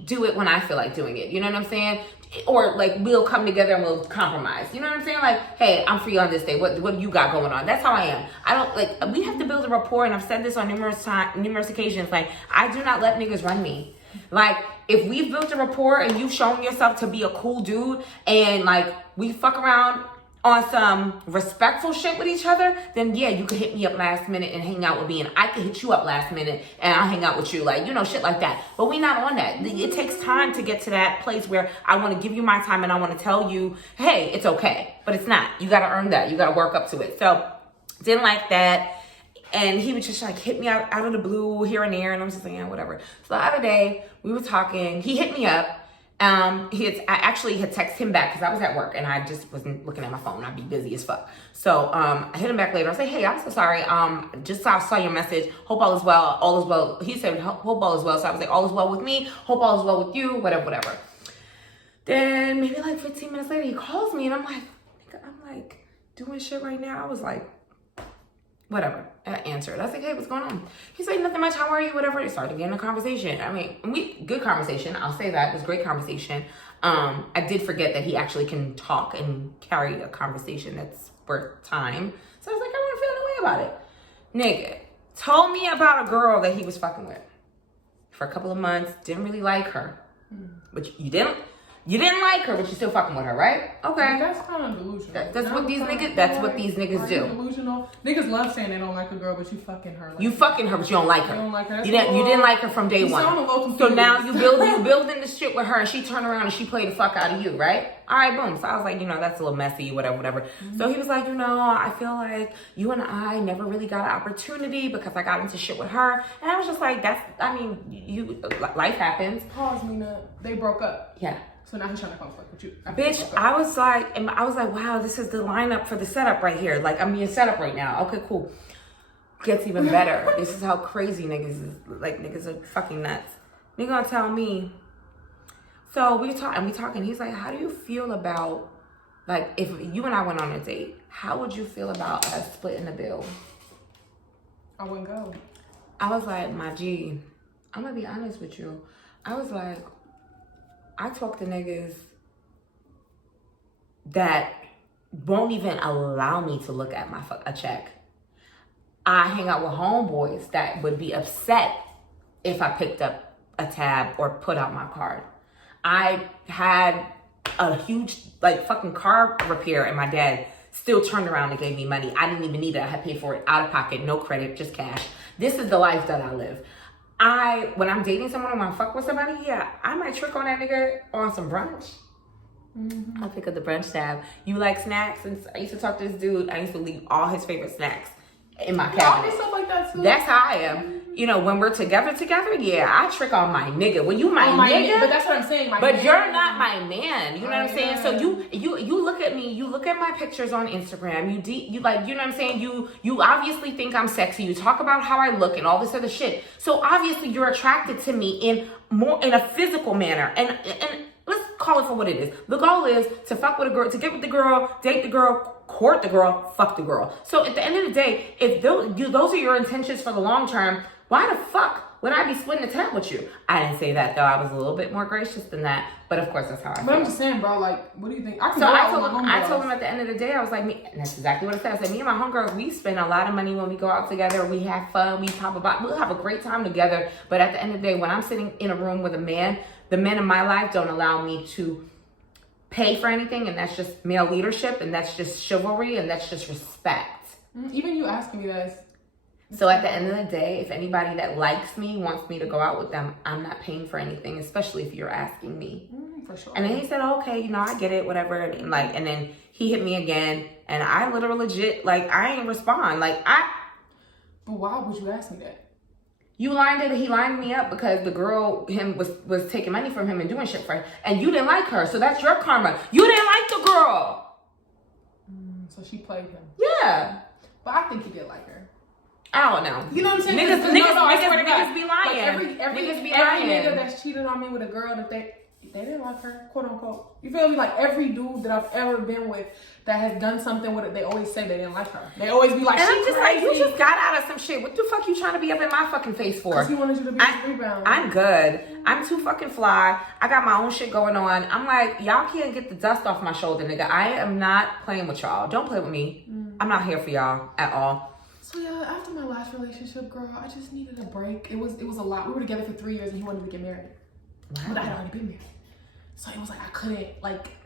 do it when I feel like doing it. You know what I'm saying? Or like we'll come together and we'll compromise. You know what I'm saying? Like, hey, I'm free on this day. What do you got going on? That's how I am. I don't like. We have to build a rapport, and I've said this on numerous occasions. Like, I do not let niggas run me. Like, if we've built a rapport and you've shown yourself to be a cool dude, and like we fuck around on some respectful shit with each other, then yeah, you could hit me up last minute and hang out with me, and I could hit you up last minute and I'll hang out with you, like, shit like that. But we not on that. It takes time to get to that place where I want to give you my time and I want to tell you, hey, it's okay. But it's not. You got to earn that. You got to work up to it. So didn't like that. And he would just like hit me out of the blue here and there, and I'm just like, yeah, whatever. So the other day we were talking. He hit me up. I actually had texted him back because I was at work and I just wasn't looking at my phone. I'd be busy as fuck. So I hit him back later. I was like, hey, I'm so sorry. Just saw your message. Hope all is well. All is well. He said, hope all is well. So I was like, all is well with me. Hope all is well with you. Whatever. Then maybe like 15 minutes later, he calls me and I'm like doing shit right now. I was like, whatever. I answered. I was like, hey, what's going on? He's like, nothing much. How are you? Whatever. It started getting a conversation. I mean, good conversation. I'll say that. It was great conversation. I did forget that he actually can talk and carry a conversation that's worth time. So I was like, I wouldn't feel no way about it. Nigga told me about a girl that he was fucking with for a couple of months. Didn't really like her. But you didn't like her, but you're still fucking with her, right? Okay. That's kind of delusional. That's what these niggas do. Delusional. Niggas love saying they don't like a girl, but you fucking her. Like, you fucking her, but you don't like her. You don't like her. You didn't like her from day one. So now you building this shit with her, and she turned around and she played the fuck out of you, right? All right, boom. So I was like, that's a little messy, whatever. So he was like, I feel like you and I never really got an opportunity because I got into shit with her. And I was just like, life happens. Pause, Mina. They broke up. Yeah. So now he's trying to conflict with you. Bitch, I was like, wow, this is the lineup for the setup right here. Like, I'm being set up right now. Okay, cool. Gets even better. This is how crazy niggas is. Like, niggas are fucking nuts. Nigga gonna tell me, So we talking. He's like, how do you feel about, like, if you and I went on a date, how would you feel about us splitting the bill? I wouldn't go. I was like, my G, I'm gonna be honest with you. I was like, I talk to niggas that won't even allow me to look at a check. I hang out with homeboys that would be upset if I picked up a tab or put out my card. I had a huge, like, fucking car repair and my dad still turned around and gave me money. I didn't even need it. I had paid for it out of pocket, no credit, just cash. This is the life that I live. When I'm dating someone, when I fuck with somebody, yeah, I might trick on that nigga on some brunch. Mm-hmm. I'll pick up the brunch tab. You like snacks? And I used to talk to this dude. I used to leave all his favorite snacks in my cabinet. Stuff like that too. That's how I am. You know, when we're together, yeah, I trick on my nigga. When you my nigga, but that's what I'm saying. But you're not my man. You know what I'm saying? So you look at me. You look at my pictures on Instagram. You like, you know what I'm saying? You obviously think I'm sexy. You talk about how I look and all this other shit. So obviously you're attracted to me in a physical manner. And let's call it for what it is. The goal is to fuck with a girl, to get with the girl, date the girl, court the girl, fuck the girl. So at the end of the day, if those are your intentions for the long term, why the fuck would I be splitting the tab with you? I didn't say that though. I was a little bit more gracious than that. But of course, that's how I feel. But I'm just saying, bro, like, what do you think? I told him at the end of the day, I was like, and that's exactly what I said. I said, me and my homegirls, we spend a lot of money when we go out together. We have fun. We pop a bottle. We'll have a great time together. But at the end of the day, when I'm sitting in a room with a man, the men in my life don't allow me to pay for anything. And that's just male leadership. And that's just chivalry. And that's just respect. Even you asking me that. So at the end of the day, if anybody that likes me wants me to go out with them, I'm not paying for anything, especially if you're asking me. For sure. And then he said, okay, you know, I get it, whatever. And then he hit me again. And I literally legit, like, I ain't respond. But why would you ask me that? He lined me up because the girl, was taking money from him and doing shit for him. And you didn't like her. So that's your karma. You didn't like the girl. So she played him. Yeah. But I think he did like her. I don't know. You know what I'm saying? Niggas be lying. Like every nigga that's cheated on me with a girl that they didn't like her, quote unquote. You feel me? Like every dude that I've ever been with that has done something with it, they always say they didn't like her. They always be like, and I'm just crazy. Like, you just got out of some shit. What the fuck you trying to be up in my fucking face for? Because he wanted you to be a rebound. I'm good. I'm too fucking fly. I got my own shit going on. I'm like, y'all can't get the dust off my shoulder, nigga. I am not playing with y'all. Don't play with me. I'm not here for y'all at all. So yeah, after my last relationship, girl, I just needed a break. It was a lot. We were together for 3 years and he wanted to get married. Wow. But I had already been married. So it was like I couldn't,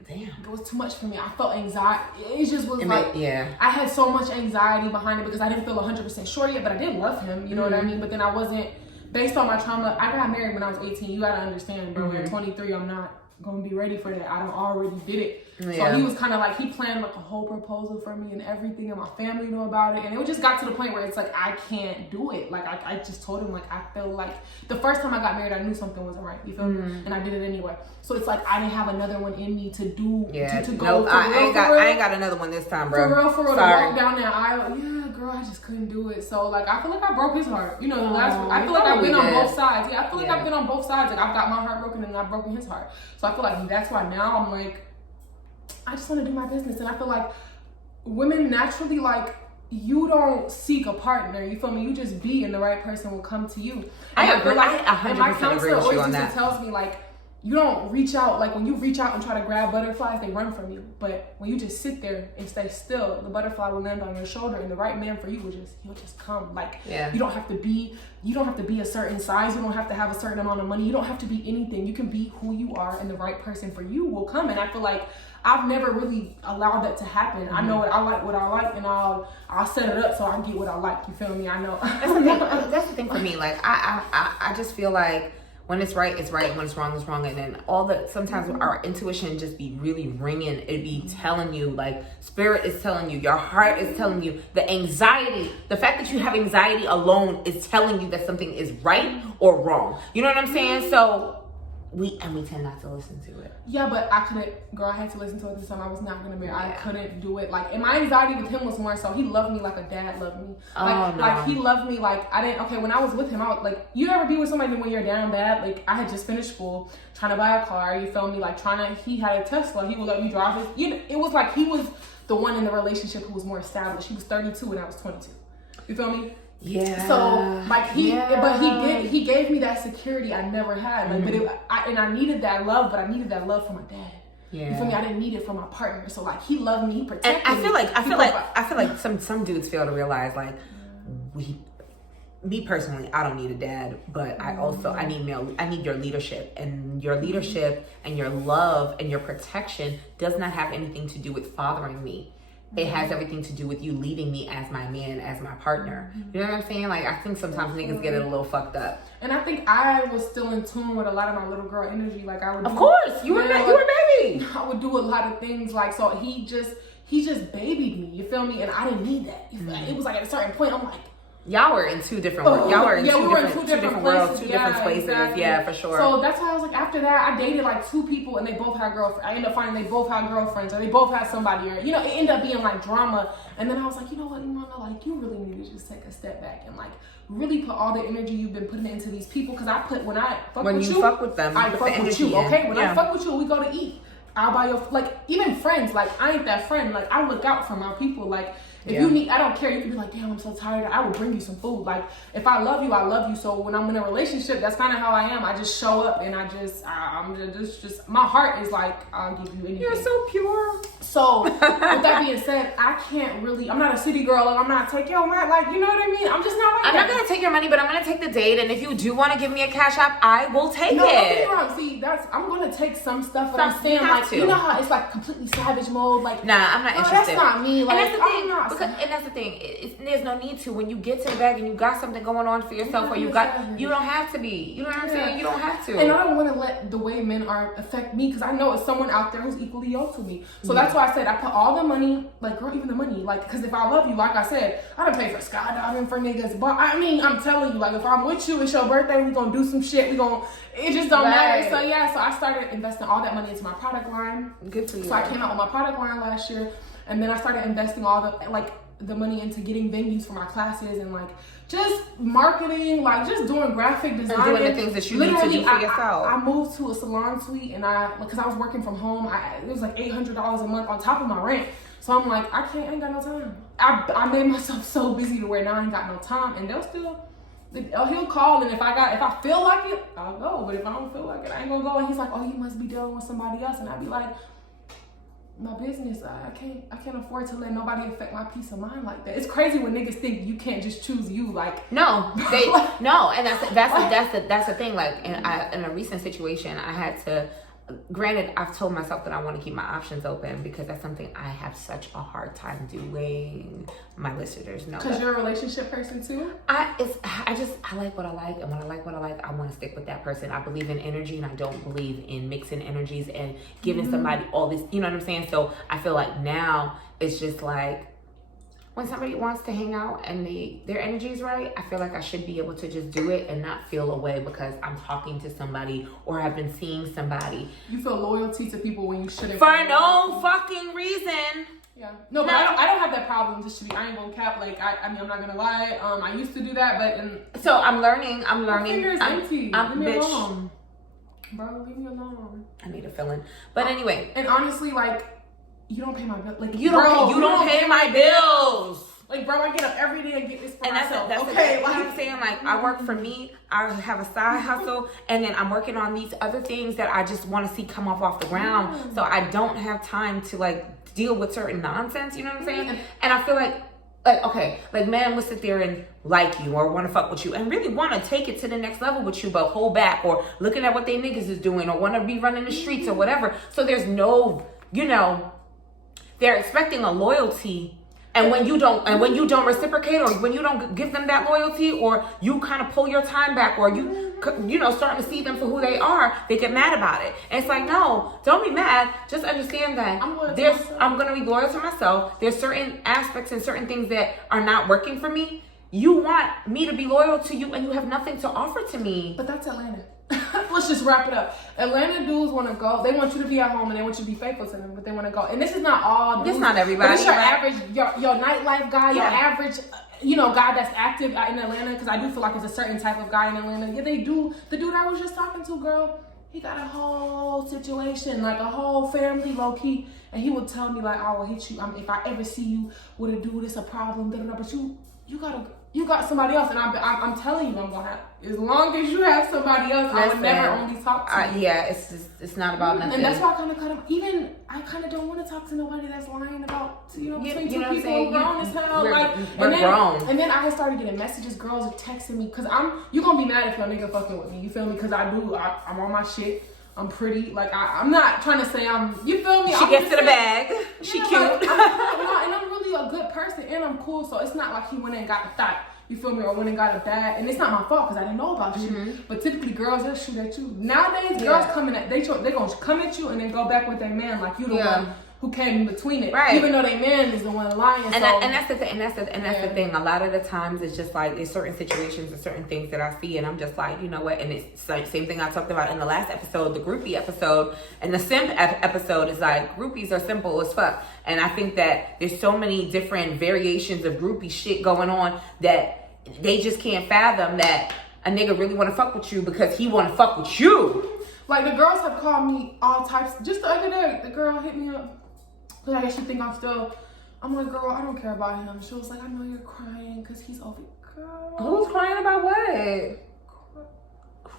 damn. It was too much for me. I felt anxiety. It just was I had so much anxiety behind it because I didn't feel 100% sure yet, but I did love him, you know what I mean? But then I wasn't, based on my trauma, I got married when I was 18. You gotta understand, bro, at 23, I'm not gonna be ready for that. I done already did it. Yeah. So he was kind of like, he planned like a whole proposal for me and everything, and my family knew about it. And it just got to the point where it's like, I can't do it. Like, I just told him, like, I feel like the first time I got married, I knew something wasn't right. You feel me? And I did it anyway. So it's like, I didn't have another one in me to do, to go. I ain't got another one this time, bro. For real, to walk down that aisle. Yeah, girl, I just couldn't do it. So, like, I feel like I broke his heart. You know, I feel like I've been on both sides. Yeah, I feel like I've been on both sides. Like, I've got my heart broken and I've broken his heart. So I feel like that's why now I'm like, I just want to do my business. And I feel like women naturally, like, you don't seek a partner. You feel me? You just be, and the right person will come to you. And I agree. Like, I 100% and my counselor agree with you on always that. tells me, like, you don't reach out. Like, when you reach out and try to grab butterflies, they run from you. But when you just sit there and stay still, the butterfly will land on your shoulder, and the right man for you he'll just come. Like, you don't have to be a certain size. You don't have to have a certain amount of money. You don't have to be anything. You can be who you are, and the right person for you will come. And I feel like I've never really allowed that to happen. I know what I like, and I'll set it up so I get what I like. You feel me? I know. That's the thing for me. Like, I just feel like when it's right, it's right. When it's wrong, it's wrong. And then sometimes our intuition just be really ringing. It be telling you, like, spirit is telling you, your heart is telling you, the anxiety, the fact that you have anxiety alone is telling you that something is right or wrong. You know what I'm saying? So we tend not to listen to it. Yeah, but I couldn't, girl, I had to listen to it this time. I was not gonna marry. Yeah. I couldn't do it. Like, and my anxiety with him was more so he loved me like a dad loved me. Like, no. like he loved me like I didn't. Okay, when I was with him, I was like, you ever be with somebody when you're down bad? Like, I had just finished school, trying to buy a car. You feel me? Like he had a Tesla. He would let me drive his. You know, it was like he was the one in the relationship who was more established. He was 32 and I was 22. You feel me? Yeah. So like he gave me that security I never had. Like, but I needed that love, but I needed that love from my dad. Yeah. You feel me? I didn't need it from my partner. So like he loved me, he protected me. I feel like some dudes fail to realize like me personally, I don't need a dad, but I need your leadership, and your leadership and your love and your protection does not have anything to do with fathering me. It has everything to do with you leading me as my man, as my partner. You know what I'm saying? Like, I think sometimes niggas get it a little fucked up. And I think I was still in tune with a lot of my little girl energy. Like, I would. Of course, you were baby. I would do a lot of things. Like, so he just babied me. You feel me? And I didn't need that. It was like at a certain point, I'm like. Y'all were in two different worlds. Y'all were in two different worlds, two different places. Exactly. Yeah, for sure. So that's why I was like, after that, I dated like 2 people and they both had girlfriends. I ended up finding they both had girlfriends or they both had somebody, or, you know, it ended up being like drama. And then I was like, you know what, Imana, like, you really need to just take a step back and like really put all the energy you've been putting into these people. Because when I fuck with them, I fuck with you, okay? When I fuck with you, we go to eat. I'll buy your, like, even friends, like, I ain't that friend. Like, I look out for my people. Like, if you need, I don't care. You can be like, damn, I'm so tired. I will bring you some food. Like, if I love you, I love you. So when I'm in a relationship, that's kind of how I am. I just show up and I'm just, my heart is like, I'll give you anything. You're so pure. So with that being said, I can't really, I'm not a city girl. Like, I'm not taking your money. Like, you know what I mean? I'm just not like I'm not going to take your money, but I'm going to take the date. And if you do want to give me a cash app, I will take it. No, don't get me wrong. See, I'm going to take some stuff, but I'm saying, like, you know how it's like completely savage mode? Like, nah, I'm not interested. That's not me. Like, and that's the thing. There's no need to. When you get to the bag and you got something going on for yourself, or you don't have to be. You know what I'm saying? You don't have to. And I don't want to let the way men are affect me, because I know it's someone out there who's equally yoked to me. So that's why I said I put all the money, like, girl, even the money, like, because if I love you, like I said, I don't pay for skydiving for niggas. But I mean, I'm telling you, like, if I'm with you, it's your birthday, we gonna do some shit. It just don't matter. So yeah, so I started investing all that money into my product line. Good for you. So I came out with my product line last year, and then I started investing all the money into getting venues for my classes and like just marketing, like just doing graphic design, and doing the things that you need to do for yourself. I moved to a salon suite, and because I was working from home, it was like $800 a month on top of my rent. So I'm like, I ain't got no time. I made myself so busy to where now I ain't got no time, and he'll call, and if I feel like it, I'll go. But if I don't feel like it, I ain't gonna go. And he's like, oh, you must be dealing with somebody else, and I'd be like, my business, I can't afford to let nobody affect my peace of mind like that. It's crazy when niggas think you can't just choose you. Like, no, and that's the thing. Like, in a recent situation, I had to. Granted, I've told myself that I want to keep my options open, because that's something I have such a hard time doing. My listeners know. Because you're a relationship person too? I like what I like, and when I like what I like, I want to stick with that person. I believe in energy, and I don't believe in mixing energies and giving somebody all this, you know what I'm saying? So I feel like now it's just like, when somebody wants to hang out and their energy is right, I feel like I should be able to just do it and not feel away because I'm talking to somebody or I've been seeing somebody. You feel loyalty to people when you shouldn't. For no fucking reason. Yeah. No, but I don't have that problem. Just to be, I ain't gonna cap. Like, I mean, I'm not gonna lie. I used to do that, but so I'm learning. My finger's empty. Leave me alone. Bro, leave me alone. I need a fill-in. But anyway. And honestly, like, you don't pay my bill. Like, you don't pay my bills. Like, bro, I get up every day and get this for myself. That's okay. You know what I'm saying? Like, I work for me. I have a side hustle, and then I'm working on these other things that I just want to see come off the ground. So I don't have time to like deal with certain nonsense. You know what I'm saying? And I feel like okay, like man will sit there and like you or want to fuck with you and really want to take it to the next level with you, but hold back or looking at what they niggas is doing or want to be running the streets or whatever. So there's no, they're expecting a loyalty, and when you don't reciprocate, or when you don't give them that loyalty, or you kind of pull your time back, or you starting to see them for who they are, they get mad about it. And it's like, no, don't be mad. Just understand that I'm gonna be loyal to myself. There's certain aspects and certain things that are not working for me. You want me to be loyal to you, and you have nothing to offer to me. But that's Atlanta. let's just wrap it up. Atlanta dudes want to go. They want you to be at home and they want you to be faithful to them, but they want to go. And this is not all dudes. This is not everybody. But it's your average, your nightlife guy, your average, guy that's active in Atlanta. Because I do feel like it's a certain type of guy in Atlanta. Yeah, they do. The dude I was just talking to, girl, he got a whole situation, like a whole family, low key. And he would tell me like, I will hit you. If I ever see you with a dude, it's a problem. But you got somebody else, and I'm telling you, I'm gonna have, as long as you have somebody else, I would never only talk to you. Yeah, it's not about nothing. And that's why I kind of cut him. Even I kind of don't want to talk to nobody that's lying about, between two people who grown as hell. We're grown. And then I started getting messages. Girls are texting me because you gonna be mad if your nigga fucking with me. You feel me? Because I'm on my shit. I'm pretty. Like I'm not trying to say you feel me? She gets to the bag. She cute. And I'm really a good person and I'm cool. So it's not like he went and got a thought. You feel me? Or went and got a bag. And it's not my fault because I didn't know about you. But typically girls, they'll shoot at you. Nowadays, girls coming at they gonna come at you and then go back with their man like you the one who came in between it. Right. Even though their man is the one lying. And that's the thing. And that's the thing. A lot of the times it's just like there's certain situations and certain things that I see and I'm just like, you know what? And it's like same thing I talked about in the last episode, the groupie episode, and the simp episode is like groupies are simple as fuck. And I think that there's so many different variations of groupie shit going on that they just can't fathom that a nigga really want to fuck with you because he want to fuck with you. Like the girls have called me all types. Just the other day, the girl hit me up. Cause I guess she think I'm like, girl, I don't care about him. She was like, I know you're crying because he's over. Girl. Who's crying about what?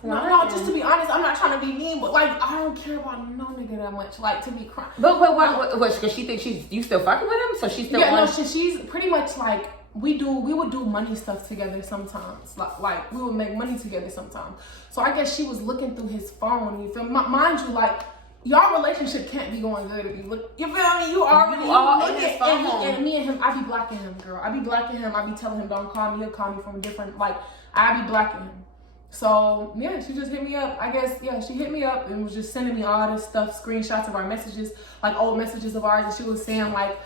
No, just to be honest, I'm not trying to be mean, but like, I don't care about no nigga that much, like, to be crying. But what, because she thinks you still fucking with him? So she's still on? No, she's pretty much like, we would do money stuff together sometimes. Like, we would make money together sometimes. So I guess she was looking through his phone, you feel me? Mind you, like, y'all relationship can't be going good if you look. You feel me? You already look at and me and him. I be blocking him, girl. I be blocking him. I be telling him don't call me. He'll call me from a different. Like I be blocking him. So yeah, she just hit me up. I guess she hit me up and was just sending me all this stuff, screenshots of our messages, like old messages of ours, and she was saying like,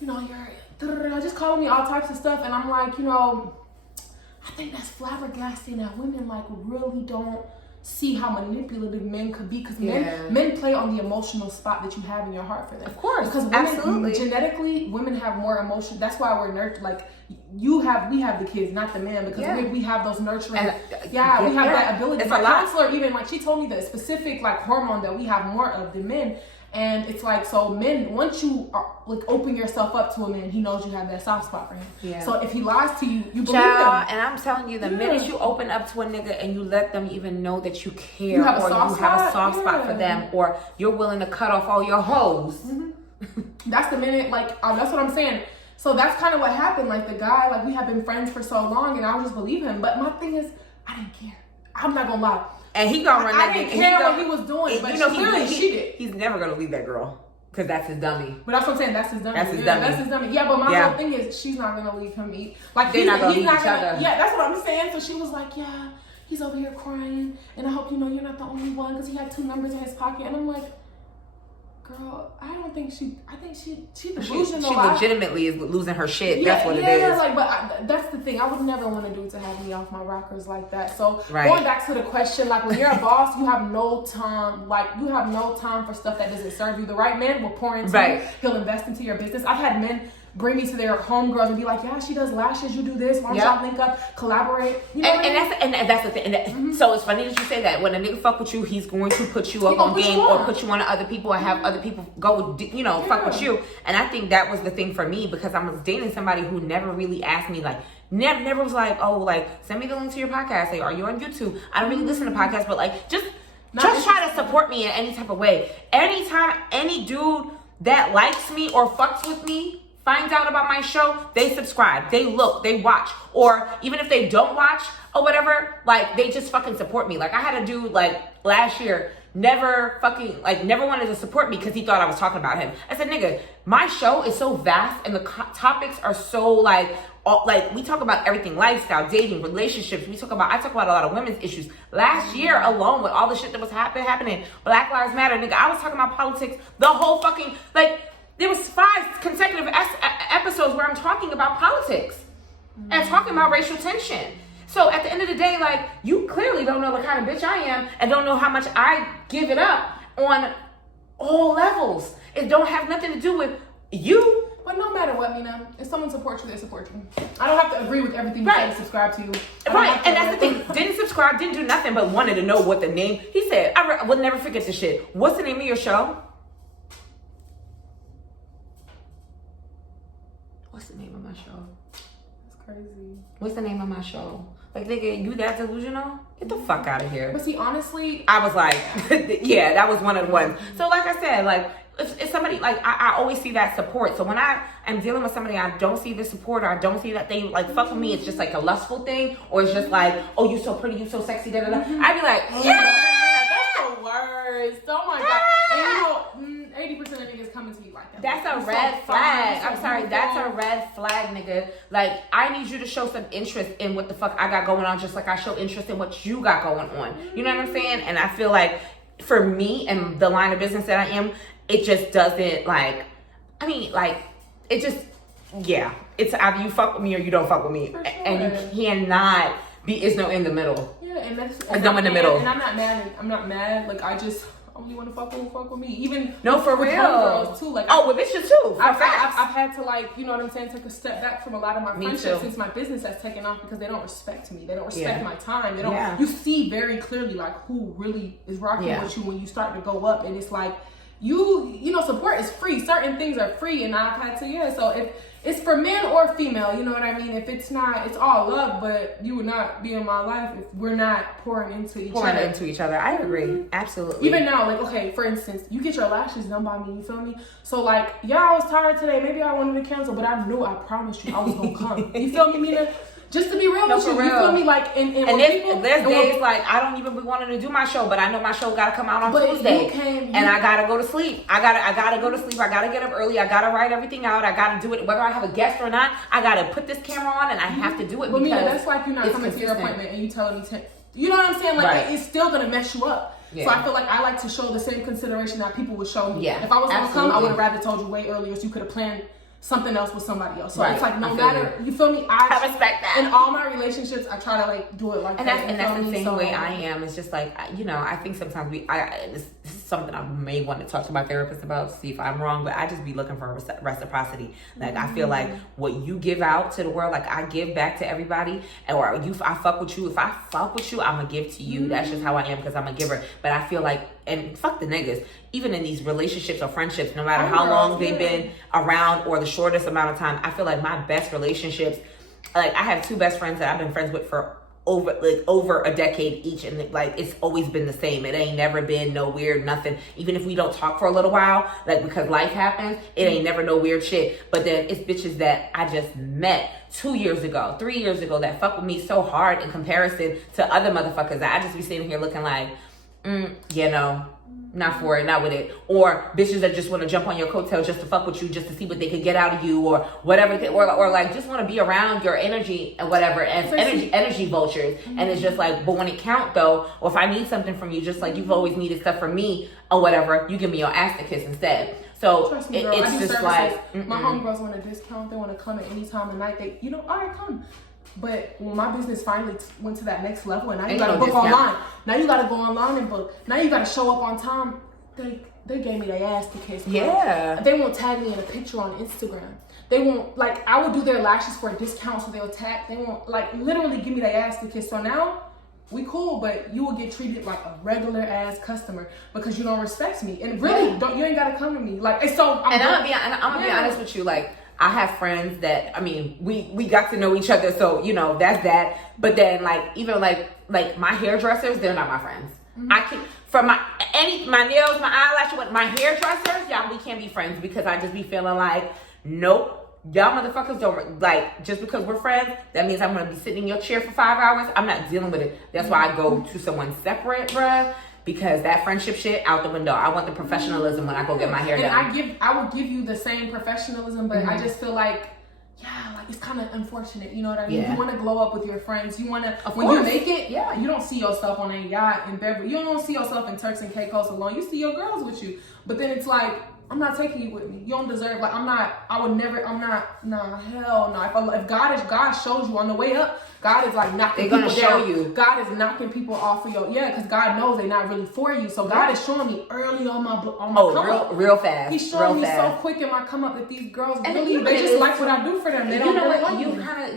you're just calling me all types of stuff, and I'm like, I think that's flabbergasting that women like really don't see how manipulative men could be because men play on the emotional spot that you have in your heart for them. Of course, because women, genetically, women have more emotion. That's why we're nurtured. Like we have the kids, not the man, because we have those nurturing. We have that ability. It's my a lot. counselor even like she told me the specific like hormone that we have more of than men. And it's like, so men, once you like open yourself up to a man, he knows you have that soft spot for him. Yeah. So if he lies to you, you believe him. And I'm telling you, the minute you open up to a nigga and you let them even know that you care, you have a soft spot for them, or you're willing to cut off all your hoes. That's the minute, like, that's what I'm saying. So that's kind of what happened. Like the guy, like we have been friends for so long, and I would just believe him. But my thing is, I didn't care. I'm not gonna lie. And he gonna run that. I didn't care what he was doing, but clearly she did. He's never gonna leave that girl because that's his dummy. But that's what I'm saying. That's his dummy. That's his dummy. Yeah, but my whole thing is she's not gonna leave him eat. Like they're not gonna leave each other. Yeah, that's what I'm saying. So she was like, yeah, he's over here crying, and I hope you know you're not the only one because he had 2 numbers in his pocket, and I'm like, girl, I think she delusional. She legitimately is losing her shit. That's what it is. Yeah, but that's the thing. I would never want to do to have me off my rockers like that. So going back to the question, like when you're a boss, you have no time. Like you have no time for stuff that doesn't serve you. The right man will pour into you. He'll invest into your business. I've had men bring me to their homegirls and be like, yeah, she does lashes, you do this, why don't y'all link up, collaborate? You know and that's the thing. So it's funny that you say that. When a nigga fuck with you, he's going to put you up on game or put you on to other people and have other people go, fuck with you. And I think that was the thing for me because I was dating somebody who never really asked me, like, never was like, oh, like, send me the link to your podcast. Like, are you on YouTube? I don't really listen to podcasts, but like, just try to support me in any type of way. Anytime any dude that likes me or fucks with me finds out about my show, they subscribe, they look, they watch, or even if they don't watch or whatever, like they just fucking support me. Like I had a dude like last year never wanted to support me because he thought I was talking about him. I said, nigga, my show is so vast and the topics are so like we talk about everything, lifestyle, dating, relationships. I talk about a lot of women's issues. Last year alone with all the shit that was happening, Black Lives Matter, nigga, I was talking about politics the whole fucking, like, there was 5 consecutive episodes where I'm talking about politics and talking about racial tension. So at the end of the day, like, you clearly don't know the kind of bitch I am and don't know how much I give it up on all levels. It don't have nothing to do with you. But no matter what, Mina, if someone supports you, they support you. I don't have to agree with everything you say to subscribe to you. Right, and that's the thing. Didn't subscribe, didn't do nothing, but wanted to know what the name. He said, I will never forget this shit. What's the name of your show? What's the name of my show? That's crazy. What's the name of my show? Like, nigga, you that delusional? Get the fuck out of here. But see, honestly, I was like, yeah, that was one of the ones. So like I said, like, if somebody, like, I always see that support. So when I am dealing with somebody, I don't see the support, or I don't see that they, like, fuck with me. It's just like a lustful thing, or it's just like, oh, you so pretty, you so sexy, da da da. I'd be like, yeah, that's the worst. Oh my God. And you know, 80% of niggas coming to you like that. That's a red flag. I'm sorry, that's a red flag, nigga. Like, I need you to show some interest in what the fuck I got going on, just like I show interest in what you got going on. You know what I'm saying? And I feel like for me and the line of business that I am, it just doesn't, like, I mean, like, it just, yeah. It's either you fuck with me or you don't fuck with me. Sure. And you cannot be, it's no in the middle. Yeah, and that's... It's no in the middle. And I'm not mad. I'm not mad. Like, I just only want to fuck with me. Even... No, for with real. homegirls, too. Like, with bitches, too. I've had to, like, you know what I'm saying, take a step back from a lot of my friendships too. Since my business has taken off, because they don't respect me. They don't respect Yeah. my time. They don't... Yeah. You see very clearly, like, who really is rocking with you when you start to go up. And it's like... You know, support is free. Certain things are free, and I've had to, so if it's for men or female, you know what I mean? If it's not, it's all love, but you would not be in my life if we're not pouring into each other. I agree. Absolutely. Even now, like, okay, for instance, you get your lashes done by me, you feel me? So, like, yeah, I was tired today. Maybe I wanted to cancel, but I knew, I promised you I was going to come. You feel me, Mina? Just to be real with you, you feel me? Like, and there's days like I don't even be wanting to do my show, but I know my show gotta come out on Tuesday, and I gotta go to sleep. I gotta go to sleep. I gotta get up early. I gotta write everything out. I gotta do it whether I have a guest or not. I gotta put this camera on, and I have to do it. But because that's like you're not coming to your appointment and you telling me you know what I'm saying? Like it's still gonna mess you up. Yeah. So I feel like I like to show the same consideration that people would show me. Yeah, if I was gonna come, I would have rather told you way earlier, so you could have planned something else with somebody else. So it's like no matter, you feel me? I respect that. In all my relationships, I try to like do it like that. And that's the same way I am. It's just like, you know, I think sometimes this is something I may want to talk to my therapist about, see if I'm wrong, but I just be looking for reciprocity. Like I feel like what you give out to the world, like I give back to everybody, or I fuck with you. If I fuck with you, I'm gonna give to you. That's just how I am, because I'm a giver. But I feel like, and fuck the niggas, even in these relationships or friendships, no matter how long they've been around or the shortest amount of time, I feel like my best relationships, like I have two best friends that I've been friends with for over a decade each, and like it's always been the same. It ain't never been no weird nothing. Even if we don't talk for a little while, like because life happens, it ain't never no weird shit. But then it's bitches that I just met 2 years ago, 3 years ago that fuck with me so hard in comparison to other motherfuckers that I just be sitting here looking like, you know, not for it, not with it. Or bitches that just want to jump on your coattails just to fuck with you, just to see what they could get out of you, or whatever, or like just want to be around your energy and whatever, as energy vultures. And it's just like, but when it count though, or if I need something from you, just like you've always needed stuff from me or whatever, you give me your ass to kiss instead. So trust me, girl, it's just services. Like my homegirls want a discount. They want to come at any time of night. They, all right, come. But when my business finally went to that next level, and now you gotta book online. Now you gotta go online and book. Now you gotta show up on time. They gave me their ass to kiss. Yeah. They won't tag me in a picture on Instagram. They won't, like, I would do their lashes for a discount, so they'll tag. They won't, like, literally give me their ass to kiss. So now we cool, but you will get treated like a regular ass customer because you don't respect me. And really, you ain't gotta come to me. Like, and so I'm gonna be honest with you, like. I have friends that, I mean, we got to know each other, so, you know, that's that. But then, like, even, like my hairdressers, they're not my friends. I can, from my nails, my eyelashes, my hairdressers, y'all, we can't be friends because I just be feeling like, nope, y'all motherfuckers don't, like, just because we're friends, that means I'm going to be sitting in your chair for 5 hours. I'm not dealing with it. That's why I go to someone separate, bruh. Because that friendship shit out the window. I want the professionalism when I go get my hair done. And I would give you the same professionalism, but I just feel like, like it's kind of unfortunate. You know what I mean? Yeah. You want to glow up with your friends. You want to, when you make it, you don't see yourself on a yacht in Beverly. You don't see yourself in Turks and Caicos alone. You see your girls with you. But then it's like, I'm not taking you with me. You don't deserve, like, hell no. If God shows you on the way up, God is like knocking people down. They're gonna show you. God is knocking people off of your, because God knows they're not really for you. So God is showing me early on my come up. real fast. He's showing me so quick in my come up that these girls really, they just like what I do for them. They don't really like me.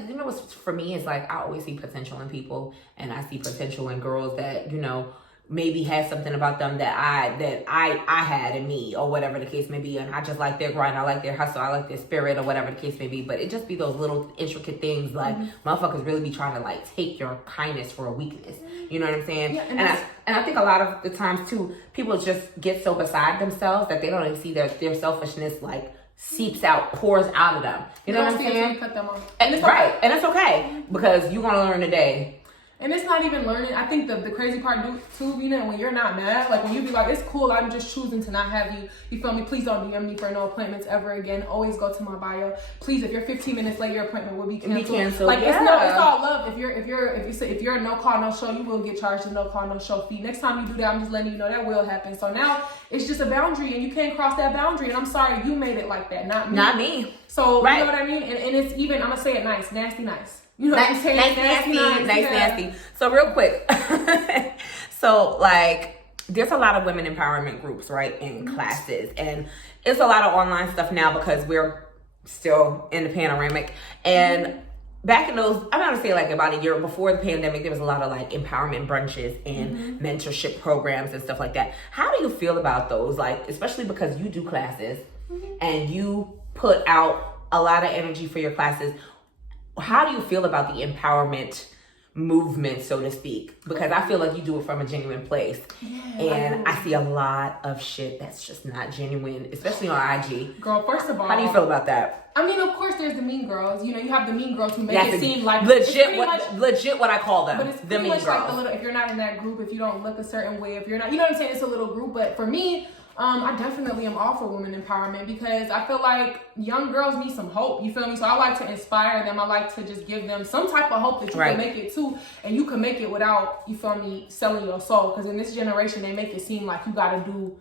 You know what's for me is like, I always see potential in people, and I see potential in girls that, you know, maybe has something about them that I had in me, or whatever the case may be, and I just like their grind, I like their hustle, I like their spirit, or whatever the case may be. But it just be those little intricate things, like motherfuckers really be trying to like take your kindness for a weakness. You know what I'm saying? Yeah, and I think a lot of the times too, people just get so beside themselves that they don't even see their selfishness like seeps out, pours out of them. You know what I'm saying? Cut them off. And it's right, and it's okay, because you're gonna learn today. And it's not even learning. I think the crazy part too, when you're not mad, like when you be like, it's cool, I'm just choosing to not have you. You feel me? Please don't DM me for no appointments ever again. Always go to my bio. Please, if you're 15 minutes late, your appointment will be canceled. Like it's all love. If you're a no call, no show, you will get charged a no call, no show fee. Next time you do that, I'm just letting you know that will happen. So now it's just a boundary, and you can't cross that boundary. And I'm sorry, you made it like that, not me. Not me. So you know what I mean? And it's even, I'm gonna say it nice, nasty, nice. You know what I'm saying? Nasty. So real quick. So like, there's a lot of women empowerment groups, right, in classes. And it's a lot of online stuff now because we're still in the panoramic. And back in those, I'm going to say like about a year before the pandemic, there was a lot of like empowerment brunches and mentorship programs and stuff like that. How do you feel about those? Like, especially because you do classes and you put out a lot of energy for your classes. How do you feel about the empowerment movement, so to speak? Because I feel like you do it from a genuine place. And I see a lot of shit that's just not genuine, especially on IG. Girl, first of all, how do you feel about that? I mean, of course, there's the mean girls. You know, you have the mean girls who make it seem like legit what I call them. But it's the mean much girls. like the little, if you're not in that group, if you don't look a certain way, if you're not, you know what I'm saying? It's a little group. But for me, I definitely am all for women empowerment, because I feel like young girls need some hope. You feel me? So I like to inspire them. I like to just give them some type of hope that you can make it too. And you can make it without, you feel me, selling your soul. Because in this generation, they make it seem like you got to do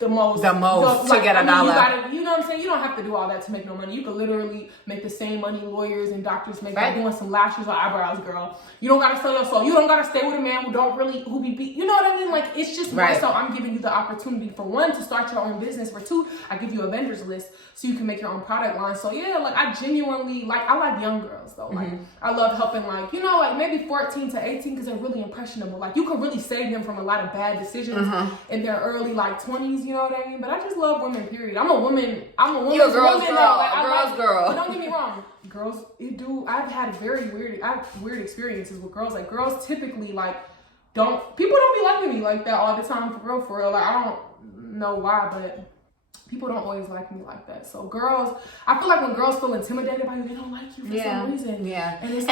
the most to get a dollar. You know what I'm saying? You don't have to do all that to make no money. You could literally make the same money lawyers and doctors make by doing some lashes or eyebrows, girl. You don't gotta sell your soul. You don't gotta stay with a man who be beat. You know what I mean? Like, it's just more so I'm giving you the opportunity, for one, to start your own business. For two, I give you a vendors list so you can make your own product line. So yeah, like I genuinely I like young girls though. Like I love helping, like, you know, like maybe 14 to 18, because they're really impressionable. Like you can really save them from a lot of bad decisions in their early 20s. You know what I mean? But I just love women, period. I'm a woman. You're a girl's girl. But don't get me wrong. Girls, I've had weird experiences with girls. Like girls typically people don't be liking me like that all the time, for real. Like I don't know why, but people don't always like me like that. So girls, I feel like when girls feel intimidated by you, they don't like you for some reason. Yeah. And it's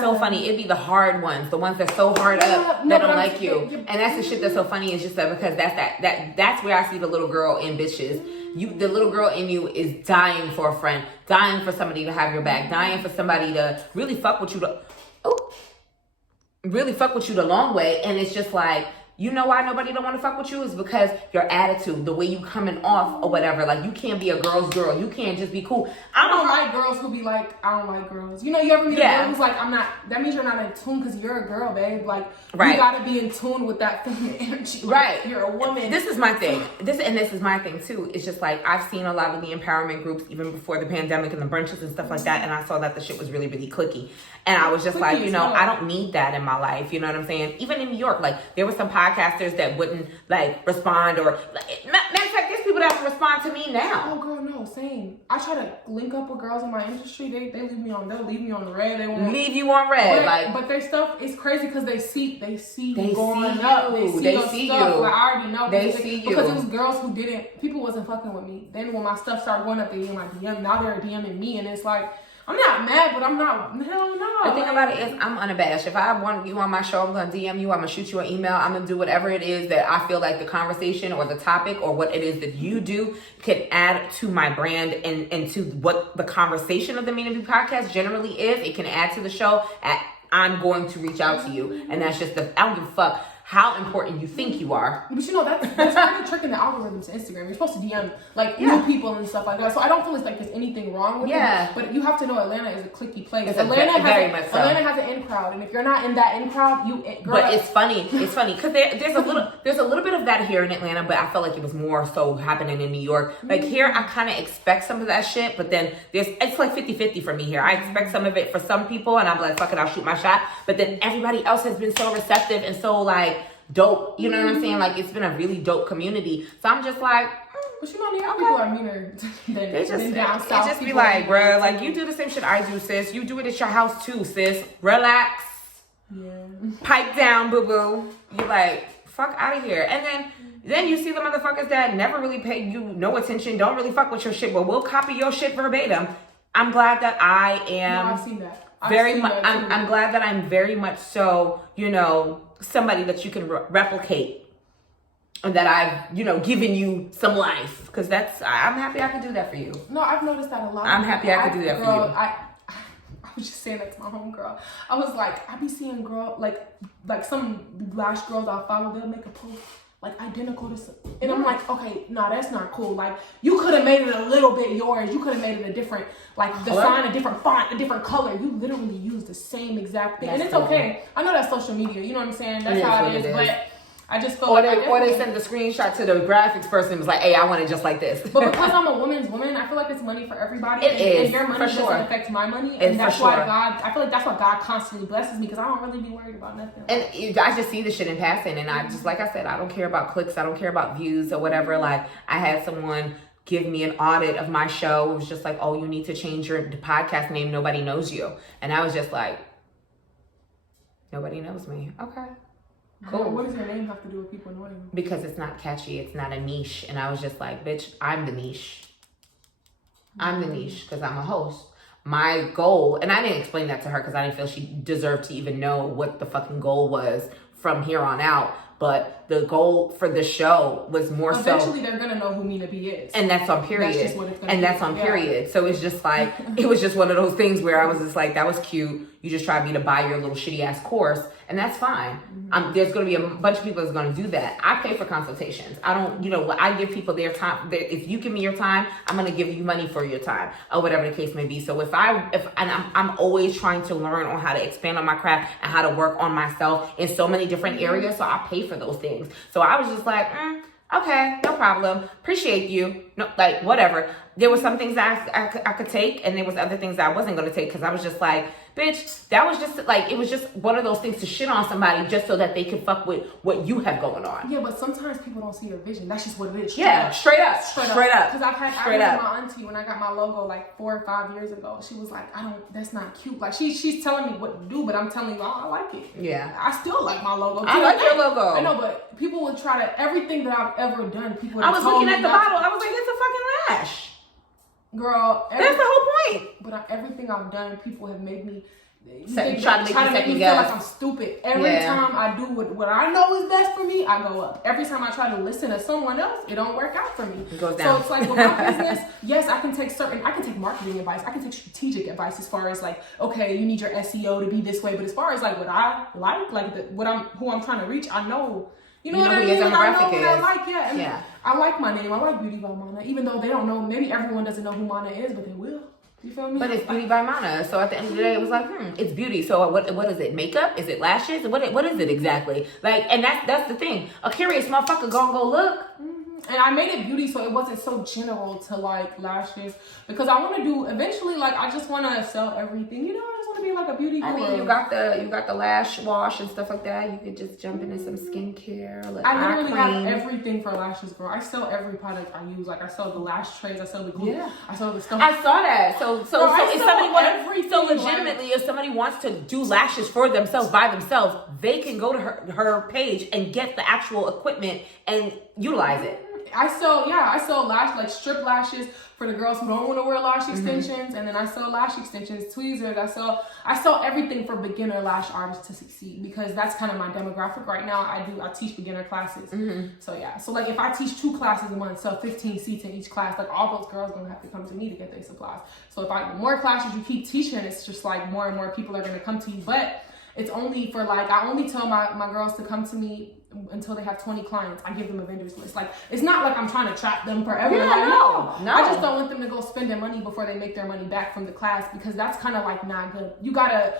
so funny. It'd be the hard ones, the ones that's so hard up that don't like you. And that's the shit that's so funny, is just that, because that's where I see the little girl in bitches. The little girl in you is dying for a friend, dying for somebody to have your back, dying for somebody to really fuck with you the long way. And it's just like, you know why nobody don't want to fuck with you? Is because your attitude, the way you coming off or whatever. Like, you can't be a girl's girl. You can't just be cool. I don't like girls who be like, I don't like girls. You know, you ever meet a girl who's like, I'm not, that means you're not in tune, because you're a girl, babe. Like, you gotta be in tune with that feminine energy. Like, you're a woman. This is my thing. This is my thing too. It's just like, I've seen a lot of the empowerment groups even before the pandemic and the brunches and stuff like that. And I saw that the shit was really, really cliquey. And I was just like, you know, I don't need that in my life. You know what I'm saying? Even in New York, like, there were some podcasters that wouldn't respond, or matter of fact, there's people that respond to me now. Oh girl, no, same. I try to link up with girls in my industry. They'll leave me on the red. They won't leave you on red. But their stuff is crazy, because they see you going up. They see you. Like, I already know. They see you. Because it was girls who people wasn't fucking with me. Then when my stuff started going up, they in my DM. Now they're DMing me, and it's like, I'm not mad, but I'm not, hell no. The thing about it is, I'm unabashed. If I want you on my show, I'm going to DM you. I'm going to shoot you an email. I'm going to do whatever it is that I feel like the conversation or the topic or what it is that you do can add to my brand and to what the conversation of the TheMinaBPodcast generally is. It can add to the show. I'm going to reach out to you. And that's just I don't give a fuck how important you think you are. But you know, that's kind of tricking the algorithms to Instagram. You're supposed to DM like new people and stuff like that. So I don't feel like there's anything wrong with it. But you have to know Atlanta is a cliquey place. Atlanta has an in crowd, and if you're not in that in crowd, But it's funny. It's funny because there's a little bit of that here in Atlanta, but I felt like it was more so happening in New York. Like here, I kind of expect some of that shit, but then it's like 50-50 for me here. I expect some of it for some people, and I'm like, fuck it, I'll shoot my shot. But then everybody else has been so receptive and so like dope, you know what I'm saying? Like it's been a really dope community. So I'm just like, but you know, New York people are meaner than down south. It just be like, bruh, like you do the same shit I do, sis. You do it at your house too, sis. Relax. Yeah. Pipe down, boo boo. You like, fuck out of here. And then you see the motherfuckers that never really pay you no attention, don't really fuck with your shit, but will copy your shit verbatim. I'm glad that I am. No, I've seen that. I'm glad that I'm very much so, you know, somebody that you can replicate, and that I've, you know, given you some life, because I'm happy I could do that for you. No, I've noticed that a lot. I'm happy I could do that for you. I was just saying that to my homegirl. I was like, I be seeing like some lash girls I follow, they'll make a post like identical to some, and I'm like, okay, no, that's not cool. Like you could have made it a little bit yours. You could have made it a different, like design, a different font, a different color. You literally use the same exact thing, and it's okay. I know that's social media. You know what I'm saying? That's how it is. But I just feel or they send the screenshot to the graphics person and was like, hey, I want it just like this. But because I'm a woman's woman, I feel like it's money for everybody. And your money doesn't affect my money. And that's why I feel like that's why God constantly blesses me, because I don't really be worried about nothing. And I just see the shit in passing. And I just, like I said, I don't care about clicks. I don't care about views or whatever. Like I had someone give me an audit of my show. It was just like, oh, you need to change your podcast name. Nobody knows you. And I was just like, nobody knows me. Okay. Cool. What does your name have to do with people knowing you? Because it's not catchy. It's not a niche. And I was just like, bitch, I'm the niche. I'm the niche because I'm a host. My goal, and I didn't explain that to her because I didn't feel she deserved to even know what the fucking goal was from here on out. But the goal for the show was more eventually they're going to know who Mina B is. And that's on period. That's just what it's gonna and that's on period. So it's just like, it was just one of those things where I was just like, that was cute. You just tried me to buy your little shitty ass course. And that's fine. There's going to be a bunch of people that's going to do that. I pay for consultations. I don't, you know, I give people their time. If you give me your time, I'm going to give you money for your time or whatever the case may be. So I'm always trying to learn on how to expand on my craft and how to work on myself in so many different areas. So I pay for those things. So I was just like, okay, no problem. Appreciate you. No, like whatever. There were some things I could take, and there was other things I wasn't going to take because I was just like, bitch, that was just like, it was just one of those things to shit on somebody just so that they could fuck with what you have going on. Yeah, but sometimes people don't see your vision. That's just what it is. Straight up. Because I remember my auntie when I got my logo like 4 or 5 years ago. She was like, that's not cute. Like she's telling me what to do, but I'm telling you, I like it. Yeah. I still like my logo. I like your logo. I know, but people would try to, everything that I've ever done, people I was looking at the bottle. I was like, it's a fucking lash. Girl, that's the whole point. But everything I've done, people have made me try to make me feel like I'm stupid. Every time I do what I know is best for me, I go up. Every time I try to listen to someone else, it don't work out for me. It goes down. So it's like with my business, yes, I can take marketing advice. I can take strategic advice as far as like, okay, you need your SEO to be this way. But as far as like what I who I'm trying to reach, I know. You know what I mean? I know what I like, and I like my name. I like Beauty by Mana, even though they don't know. Maybe everyone doesn't know who Mana is, but they will. You feel me? But it's Beauty by Mana. So at the end of the day, it was like, it's beauty. So what is it? Makeup? Is it lashes? What is it exactly? Like, and that's the thing. A curious motherfucker gonna go look. And I made it beauty so it wasn't so general to like lashes, because I want to do eventually, like, I just want to sell everything. You know, I just want to be like a beauty guru. I mean, you got the lash wash and stuff like that. You could just jump into some skincare. I literally have everything for lashes, girl. I sell every product I use. Like, I sell the lash trays, I sell the glue, I sell the stuff. I saw that. So if legitimately, if somebody wants to do lashes for themselves by themselves, they can go to her page and get the actual equipment and utilize it. I sell like strip lashes for the girls who don't want to wear lash extensions, and then I sell lash extensions, tweezers. I sell everything for beginner lash artists to succeed, because that's kind of my demographic right now. I teach beginner classes. So like if I teach 2 classes a month, sell 15 seats in each class, like all those girls gonna have to come to me to get their supplies. So the more classes you keep teaching, it's just like more and more people are gonna come to you. But It's only for like, I only tell my girls to come to me until they have 20 clients. I give them a vendors list. Like, it's not like I'm trying to trap them forever. Yeah, like, no. I just don't want them to go spend their money before they make their money back from the class, because that's kind of like not good. You gotta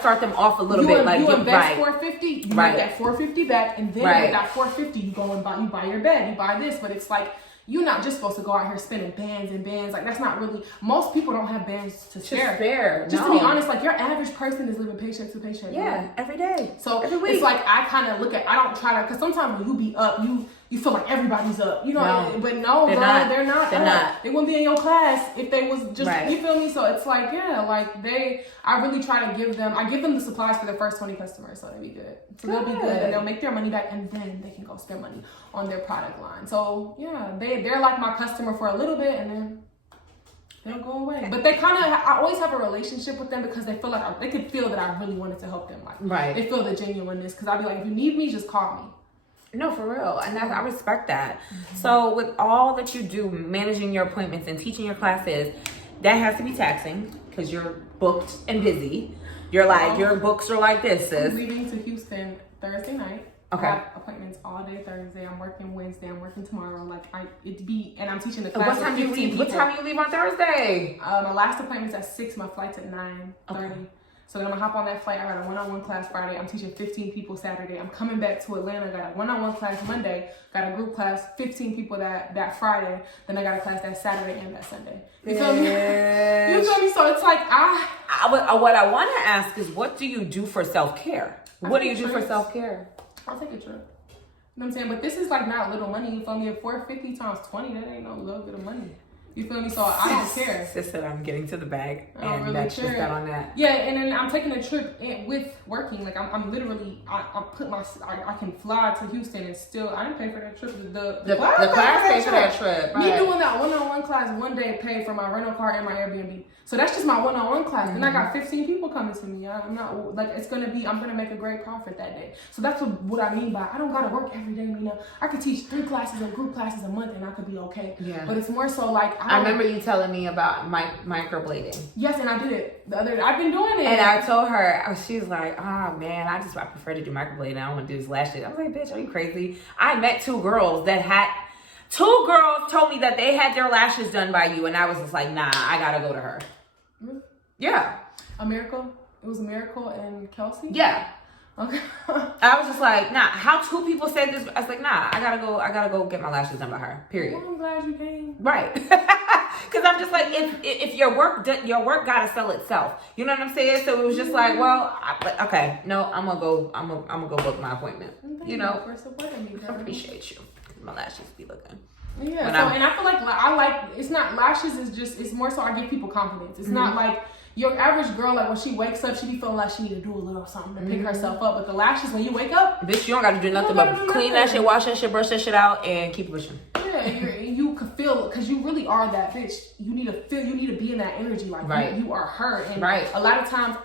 start them off a little bit. Like you invest right. $450, you make Right. that $450 back, and then with that $450, you go and buy your bed, you buy this. But it's like, you're not just supposed to go out here spending bands and bands. Like, that's not really, most people don't have bands to spare. Just to be honest, like, your average person is living paycheck to paycheck. Yeah, right? every day. So every week. It's like, I kind of look at, I don't try to, because sometimes when you be up, you feel like everybody's up, you know, but no, they're not. They're not. They wouldn't be in your class if they was just, you feel me? So it's like, yeah, like I really try to give them the supplies for their first 20 customers, so they'll be good. So they'll be good, and they'll make their money back, and then they can go spend money on their product line. So yeah, they're like my customer for a little bit, and then they'll go away. But they kind of, I always have a relationship with them, because they feel like they could feel that I really wanted to help them. Like, they feel the genuineness, because I'd be like, if you need me, just call me. No, for real. And I respect that. Mm-hmm. So with all that you do, managing your appointments and teaching your classes, that has to be taxing, because you're booked and busy. You're like, your books are like this, sis. I'm leaving to Houston Thursday night. Okay. I have appointments all day Thursday. I'm working Wednesday. I'm working tomorrow. Like, and I'm teaching the class. What time do you leave? What time do you leave on Thursday? My last appointment's at 6. My flight's at 9:30. Okay. So then I'm gonna hop on that flight. I got a one-on-one class Friday. I'm teaching 15 people Saturday. I'm coming back to Atlanta. Got a one-on-one class Monday. Got a group class, 15 people that Friday. Then I got a class that Saturday and that Sunday. You feel me? You feel me? So it's like what I want to ask is, what do you do for self-care? What do you do for self-care? I'll take a trip. You know what I'm saying? But this is like not little money. You feel me? At $450 times 20, that ain't no little bit of money. You feel me? So I don't care. Sis said I'm getting to the bag, and really that's just that on that. Yeah, and then I'm taking a trip with working. Like, I'm literally, I can fly to Houston and still, I didn't pay for that trip. The class paid for that trip. Right. Me doing that one-on-one class one day paid for my rental car and my Airbnb. So that's just my one-on-one class. Then I got 15 people coming to me. I'm not, like, I'm gonna make a great profit that day. So that's what I mean by, I don't gotta work every day, Mina. I could teach 3 classes or group classes a month, and I could be okay. Yeah. But it's more so like, I remember you telling me about microblading. Yes, and I did it I've been doing it. And I told her, she was like, oh man, I prefer to do microblading. I don't want to do this lash shit. I was like, bitch, are you crazy? I met 2 girls told me that they had their lashes done by you, and I was just like, nah, I gotta go to her. Really? Yeah. A Miracle? It was a Miracle and Kelsey? Yeah. Okay. I was just like, nah, how 2 people said this? I was like, nah, I gotta go get my lashes done by her. Period. Well, I'm glad you came. Right. Because I'm just like, if your work gotta sell itself. You know what I'm saying? So it was just like, well, okay, no, I'm gonna go book my appointment. Thank you for supporting me, girl. I appreciate you. My lashes be looking. Yeah, and I feel like it's not lashes, it's more so I give people confidence. It's not like your average girl, like when she wakes up, she be feeling like she need to do a little something to pick herself up. But the lashes, when you wake up, bitch, you don't gotta do nothing but clean that shit, wash that shit, brush that shit out, and keep pushing. Yeah, you can feel, because you really are that bitch. You need to be in that energy, like you are her. And a lot of times,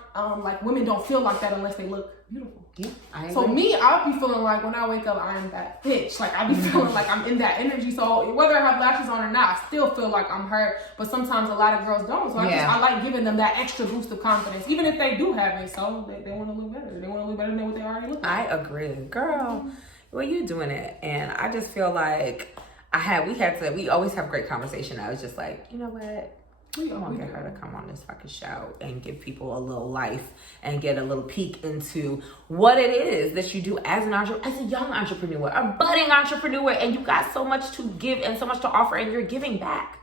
like, women don't feel like that unless they look beautiful. Yeah, so me, I'll be feeling like when I wake up, I'm that bitch. Like, I'll be feeling like I'm in that energy. So whether I have lashes on or not, I still feel like I'm her. But sometimes a lot of girls don't. So I like giving them that extra boost of confidence, even if they do have it. So they want to look better. They want to look better than what they already look like. I agree, girl. Well, you doing it, and I just feel like we always have great conversation. I was just like, you know what? I'm gonna get her to come on this fucking show and give people a little life and get a little peek into what it is that you do as a young entrepreneur, a budding entrepreneur, and you got so much to give and so much to offer, and you're giving back.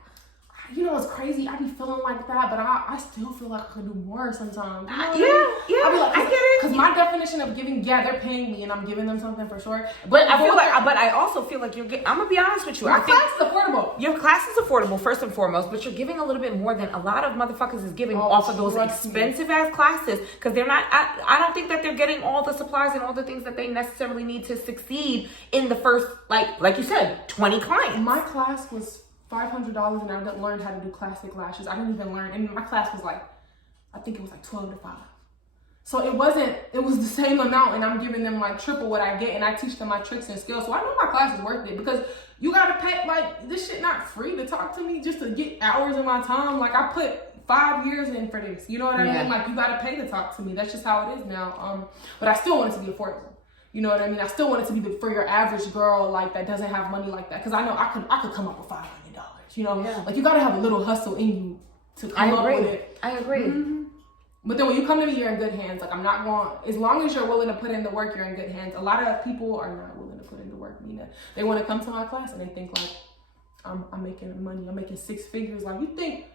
You know, it's crazy. I be feeling like that, but I still feel like I could do more sometimes. You know I get it. Because my definition of giving, they're paying me and I'm giving them something for sure. But I also feel like I'm gonna be honest with you. My class is affordable. Your class is affordable first and foremost, but you're giving a little bit more than a lot of motherfuckers is giving off of those expensive ass classes, because they're not. I don't think that they're getting all the supplies and all the things that they necessarily need to succeed in the first, like you said, 20 clients. My class was $500, and I learned how to do classic lashes. I didn't even learn, and my class was like, I think it was like 12 to 5. So it was the same amount, and I'm giving them like triple what I get, and I teach them my tricks and skills. So I know my class is worth it, because you gotta pay, like, this shit not free to talk to me just to get hours of my time. Like, I put 5 years in for this. You know what I Yeah. mean? Like, you gotta pay to talk to me. That's just how it is now. But I still want it to be affordable. You know what I mean? I still want it to be for your average girl, like, that doesn't have money like that. Because I know I could come up with $5 million. You know, like, you gotta have a little hustle in you to come up with it. I agree. Mm-hmm. But then when you come to me, you're in good hands. Like, I'm not going, as long as you're willing to put in the work, you're in good hands. A lot of people are not willing to put in the work, Mina. They want to come to my class and they think, like, I'm making money. I'm making 6 figures. Like, you think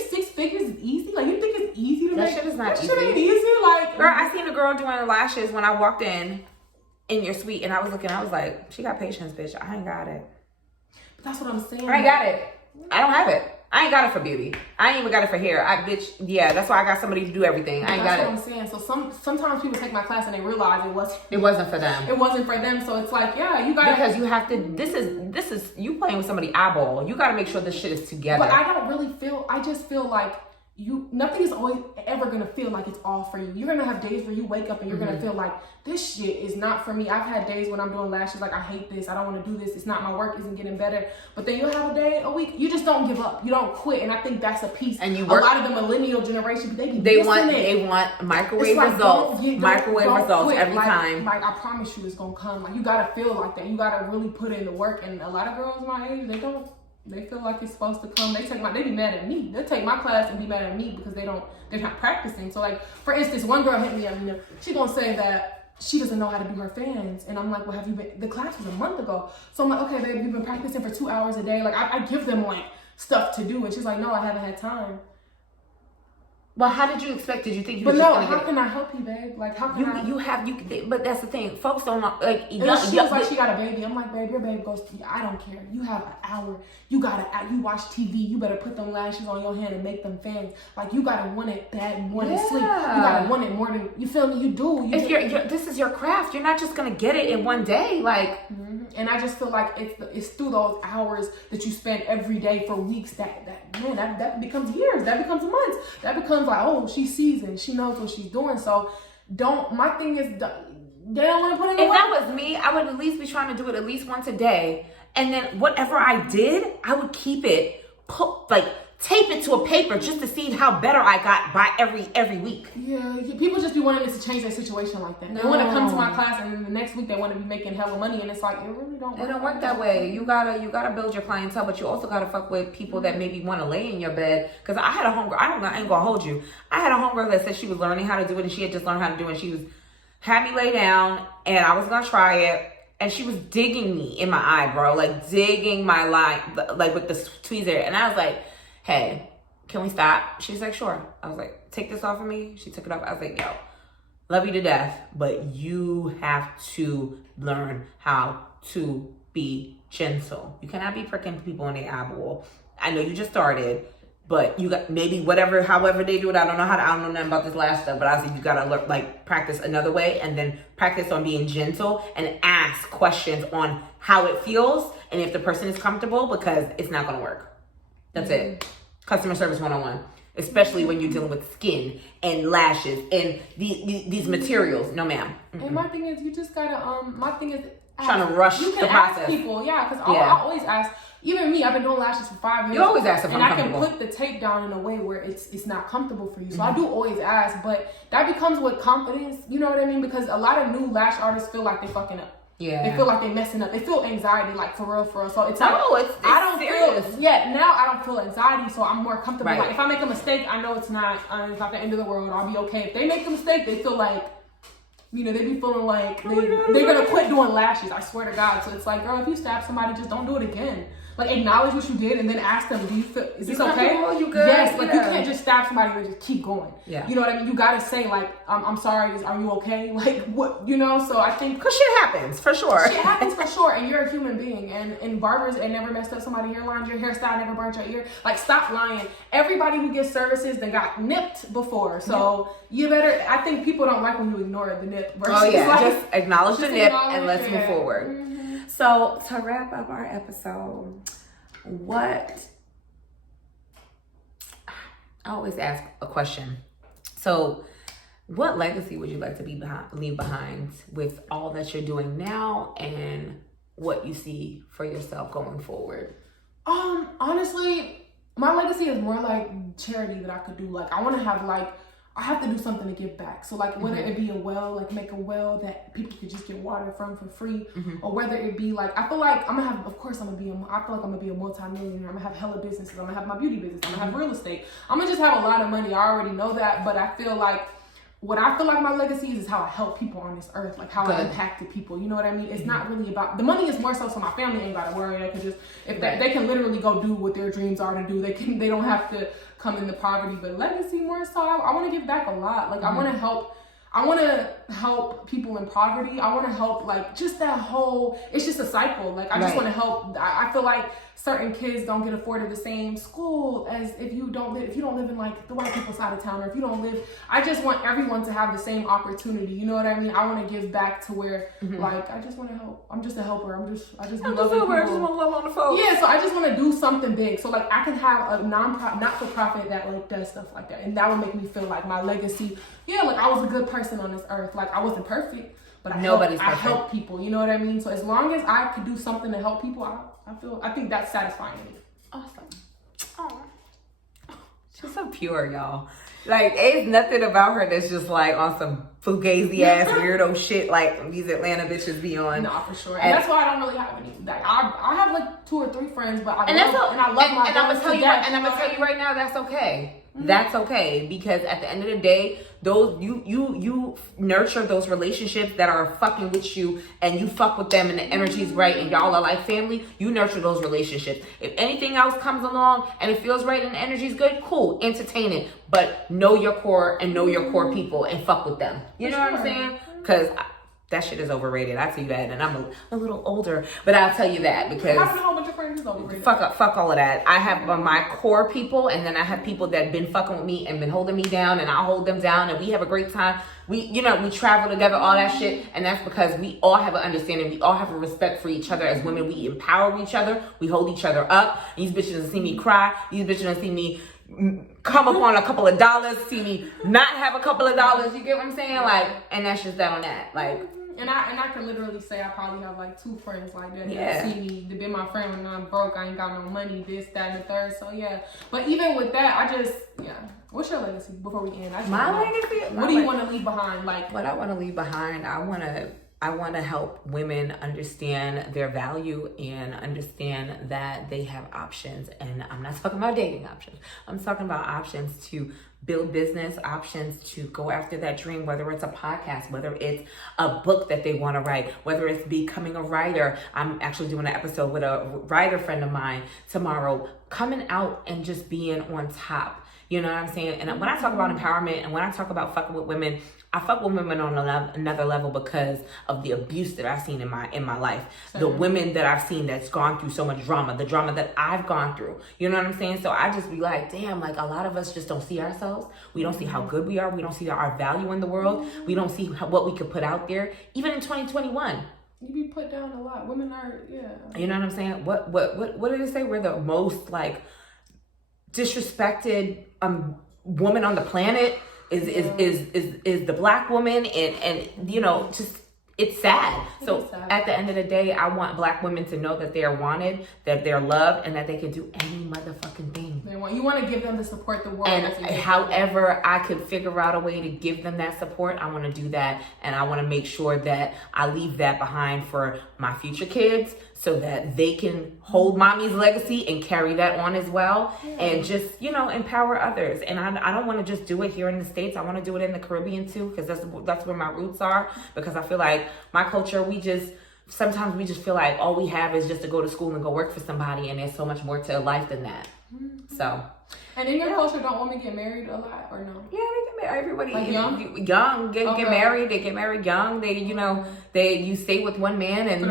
6 figures is easy? Like, you think it's easy to make? That shit is not easy. That shit ain't easy. Like, girl, I seen a girl doing her lashes when I walked in your suite, and I was looking. I was like, she got patience, bitch. I ain't got it. But that's what I'm saying. I ain't got it. I don't have it. I ain't got it for beauty. I ain't even got it for hair. Yeah, that's why I got somebody to do everything. I ain't got it. That's what I'm saying. So sometimes people take my class and they realize it wasn't for them. It wasn't for them. So it's like, yeah, you gotta, because you have to. This is you playing with somebody's eyeball. You got to make sure this shit is together. But I don't really feel. I just feel like nothing is always ever gonna feel like it's all for you. You're gonna have days where you wake up and you're gonna feel like this shit is not for me. I've had days when I'm doing lashes like, I hate this, I don't want to do this, it's not my work, isn't getting better. But then you'll have a day, a week, you just don't give up, you don't quit. And I think that's a piece. And a lot of the millennial generation, they want microwave results. Microwave results every time. Like, I promise you, it's gonna come. Like, you gotta feel like that. You gotta really put in the work. And a lot of girls my age, they don't. They feel like it's supposed to come. They be mad at me. They'll take my class and be mad at me because they're not practicing. So, like, for instance, one girl hit me up, she gonna say that she doesn't know how to do her fans. And I'm like, well, have you been, the class was a month ago. So I'm like, okay, babe, you've been practicing for 2 hours a day. Like, I give them, like, stuff to do. And she's like, no, I haven't had time. Well, how did you expect? Did you think you were just no, gonna how can I help you, babe? Like, how can I? But that's the thing. Folks don't know. Like, she was like, she got a baby. I'm like, babe, your baby goes. I don't care. You have an hour. You watch TV. You better put them lashes on your hand and make them fans. Like, you gotta want it bad more than sleep. You gotta want it more than, you feel me? You do. This is your craft. You're not just gonna get it in one day. Like, and I just feel like it's through those hours that you spend every day for weeks that becomes years. That becomes months. That becomes like, oh, she's seasoned. She knows what she's doing. So my thing is, they don't want to put in the work. If that was me, I would at least be trying to do it at least once a day. And then whatever I did, I would keep it, tape it to a paper just to see how better I got by every week. Yeah, people just be wanting us to change their situation like that. They want to come to my class and then the next week they want to be making hella money, and it's like, it really don't work. It don't work that way. You gotta build your clientele, but you also gotta fuck with people that maybe want to lay in your bed. Because I had a homegirl, I ain't gonna hold you. I had a homegirl that said she was learning how to do it, and she had just learned how to do it, and she had me lay down, and I was gonna try it. And she was digging me in my eye, bro. Like, digging my line, like, with the tweezer. And I was like, hey, can we stop? She's like, sure. I was like, take this off of me. She took it off. I was like, yo, love you to death, but you have to learn how to be gentle. You cannot be pricking people in their eyeball. I know you just started, but you got maybe however they do it. I don't know nothing about this last stuff, but I was like, you gotta learn, like, practice another way, and then practice on being gentle and ask questions on how it feels and if the person is comfortable, because it's not gonna work. That's it. Customer service 101, especially when you're dealing with skin and lashes and these materials. No, ma'am. And my thing is, you just gotta, my thing is, trying to rush the process. You can ask people, yeah, because I always ask. Even me, I've been doing lashes for 5 years. You always ask if I'm comfortable. And I can put the tape down in a way where it's not comfortable for you. So I do always ask, but that becomes with confidence. You know what I mean? Because a lot of new lash artists feel like they fucking up. Yeah. They feel like they messing up. They feel anxiety, like, for real. So it's like, I don't serious. Now I don't feel anxiety, so I'm more comfortable. Right. Like, if I make a mistake, I know it's not the end of the world. I'll be okay. If they make a mistake, they feel like, they be feeling like they're gonna quit doing lashes. I swear to God. So it's like, girl, if you stab somebody, just don't do it again. Like, acknowledge what you did and then ask them, is this okay? You good? Yes, like, you can't just stab somebody and just keep going. Yeah. You know what I mean? You gotta say, like, I'm sorry, are you okay? Like, what, so I think... Because shit happens, for sure. Shit happens for sure, and you're a human being. And barbers, it never messed up somebody's hairline, your hairstyle never burnt your ear. Like, stop lying. Everybody who gets services then got nipped before. So you better, I think people don't like when you ignore the nip. Versus just acknowledge the nip and let's move forward. Mm-hmm. So, to wrap up our episode, I always ask a question. So, what legacy would you like to leave behind with all that you're doing now and what you see for yourself going forward? Honestly, My legacy is more like charity that I could do. Like, I want to have like, I have to do something to give back. So like, whether it be a well, like make a well that people could just get water from for free, or whether it be like, I feel like I'm gonna have, of course I feel like I'm gonna be a multi-millionaire. I'm gonna have hella businesses. I'm gonna have my beauty business. I'm gonna have real estate. I'm gonna just have a lot of money. I already know that, but I feel like what I feel like my legacy is how I help people on this earth, like how I impacted people. You know what I mean? It's not really about the money. Is more so my family ain't gotta worry. They can just they can literally go do what their dreams are to do. They don't have to come into poverty. But legacy more so, I want to give back a lot. Like I want to help. I want to help people in poverty. I want to help like just that whole. It's just a cycle. Like I just want to help. I feel like certain kids don't get afforded the same school as if you don't live in like the white people side of town, or if you don't live. I just want everyone to have the same opportunity. You know what I mean? I want to give back to where like I just want to help. I'm just a helper. I just be loving people. I just want to love on the folks. Yeah, so I just want to do something big. So like I can have a not-for-profit that like does stuff like that, and that will make me feel like my legacy. Yeah, like I was a good person on this earth. Like I wasn't perfect, but I help people. You know what I mean? So as long as I could do something to help people, I think that's satisfying to me. Awesome. Oh, she's so pure, y'all. Like, there's nothing about her that's just like on some fugazi ass weirdo shit like these Atlanta bitches be on. No, for sure. And that's why I don't really have any. Like, I have like 2 or 3 friends, but I love my. And I'm gonna tell you right now, that's okay. That's okay, because at the end of the day, those you nurture those relationships that are fucking with you, and you fuck with them and the energy's right and y'all are like family. You nurture those relationships. If anything else comes along and it feels right and the energy's good, cool, entertain it, but know your core and know your core people and fuck with them. You know what I'm saying? Because that shit is overrated. I tell you that, and I'm a little older, but I'll tell you that because having a whole bunch of friends is overrated. Fuck all of that. I have my core people, and then I have people that have been fucking with me and been holding me down, and I'll hold them down, and we have a great time. We travel together, all that shit, and that's because we all have an understanding. We all have a respect for each other as women. We empower each other. We hold each other up. These bitches don't see me cry. These bitches don't see me come up on a couple of dollars, see me not have a couple of dollars. You get what I'm saying? Like, and that's just that on that. Like. And I can literally say I probably have like 2 friends like that that see me to be my friend when I'm broke, I ain't got no money, this, that, and the third. So yeah. But even with that, what's your legacy before we end? What do you want to leave behind? Like what I want to leave behind, I want to help women understand their value and understand that they have options. And I'm not talking about dating options. I'm talking about options to build business, options to go after that dream, whether it's a podcast, whether it's a book that they want to write, whether it's becoming a writer. I'm actually doing an episode with a writer friend of mine tomorrow, coming out and just being on top. You know what I'm saying? And when I talk about empowerment and when I talk about fucking with women, I fuck with women on another level because of the abuse that I've seen in my life. Same. The women that I've seen that's gone through so much drama, the drama that I've gone through. You know what I'm saying? So I just be like, damn, like a lot of us just don't see ourselves. We don't see how good we are. We don't see our value in the world. We don't see what we could put out there. Even in 2021. You be put down a lot. Women are, You know what I'm saying? What did it say? We're the most like disrespected woman on the planet. Is the black woman, and just it's sad. So at the end of the day, I want black women to know that they are wanted, that they're loved, and that they can do any motherfucking thing. You want to give them the support the world. And however I could figure out a way to give them that support, I want to do that, and I want to make sure that I leave that behind for my future kids, so that they can hold mommy's legacy and carry that on as well, and just empower others. And I don't want to just do it here in the States. I want to do it in the Caribbean too, because that's where my roots are. Because I feel like my culture, sometimes we just feel like all we have is just to go to school and go work for somebody, and there's so much more to life than that. So. And in your culture, don't women get married a lot or no? Yeah, they get married. Everybody like get married. They get married young. You stay with one man and for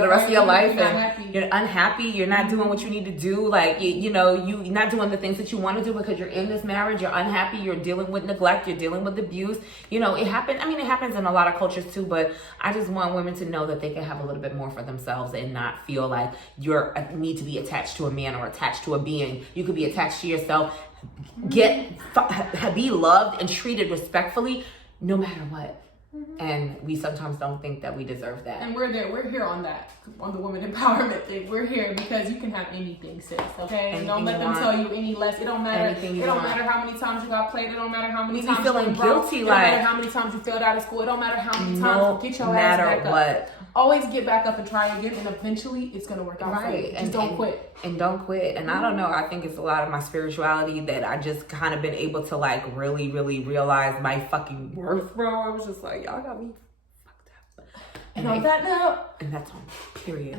the rest of your life, and you're unhappy. You're not doing what you need to do. Like you're not doing the things that you want to do because you're in this marriage. You're unhappy. You're dealing with neglect. You're dealing with abuse. It happens. I mean, it happens in a lot of cultures too. But I just want women to know that they can have a little bit more for themselves and not feel like you need to be attached to a man or attached to a being. You could be attached to yourself. Be loved and treated respectfully no matter what. And we sometimes don't think that we deserve that. And we're there. We're here on the women empowerment thing. We're here because you can have anything, sis. Okay, Anything don't let them tell you any less. It don't matter. It don't matter how many times you got played. It don't matter how many times you feeling broke. guilty. It don't matter how many times you failed out of school. It don't matter how many times. Get your ass back up. Always get back up and try again, and eventually it's gonna work out for you. Just don't quit. And don't quit. And I don't know. I think it's a lot of my spirituality that I just kind of been able to like really, really realize my fucking worth, bro. I was just like, y'all got me fucked up. And on that note, and that's on period.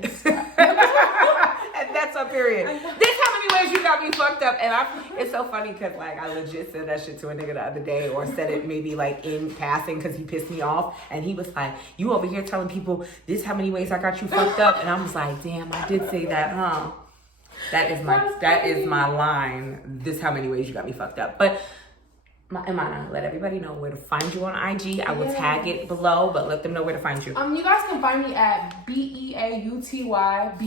And that's on period. This how many ways you got me fucked up. And it's so funny because like I legit said that shit to a nigga the other day, or said it maybe like in passing because he pissed me off, and he was like, you over here telling people this how many ways I got you fucked up. And I was like, damn, I did say that, huh? That is my line. This how many ways you got me fucked up. But Imana, let everybody know where to find you on IG. I will tag it below, but let them know where to find you. You guys can find me at BeautyByManaa.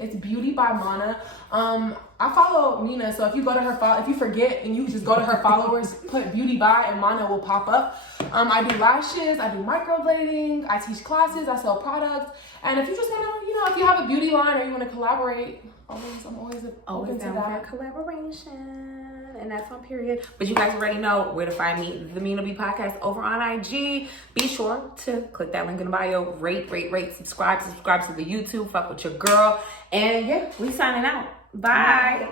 It's Beauty by Mana. I follow Mina, so if you go to her if you forget and you just go to her followers, put Beauty by, and Mana will pop up. I do lashes, I do microblading, I teach classes, I sell products, and if you just wanna, if you have a beauty line or you wanna collaborate, I'm always open to that. For collaboration. And that's on period. But you guys already know where to find me, the MinaBPodcast over on IG. Be sure to click that link in the bio. Rate, subscribe to the YouTube. Fuck with your girl. And yeah, we signing out. Bye.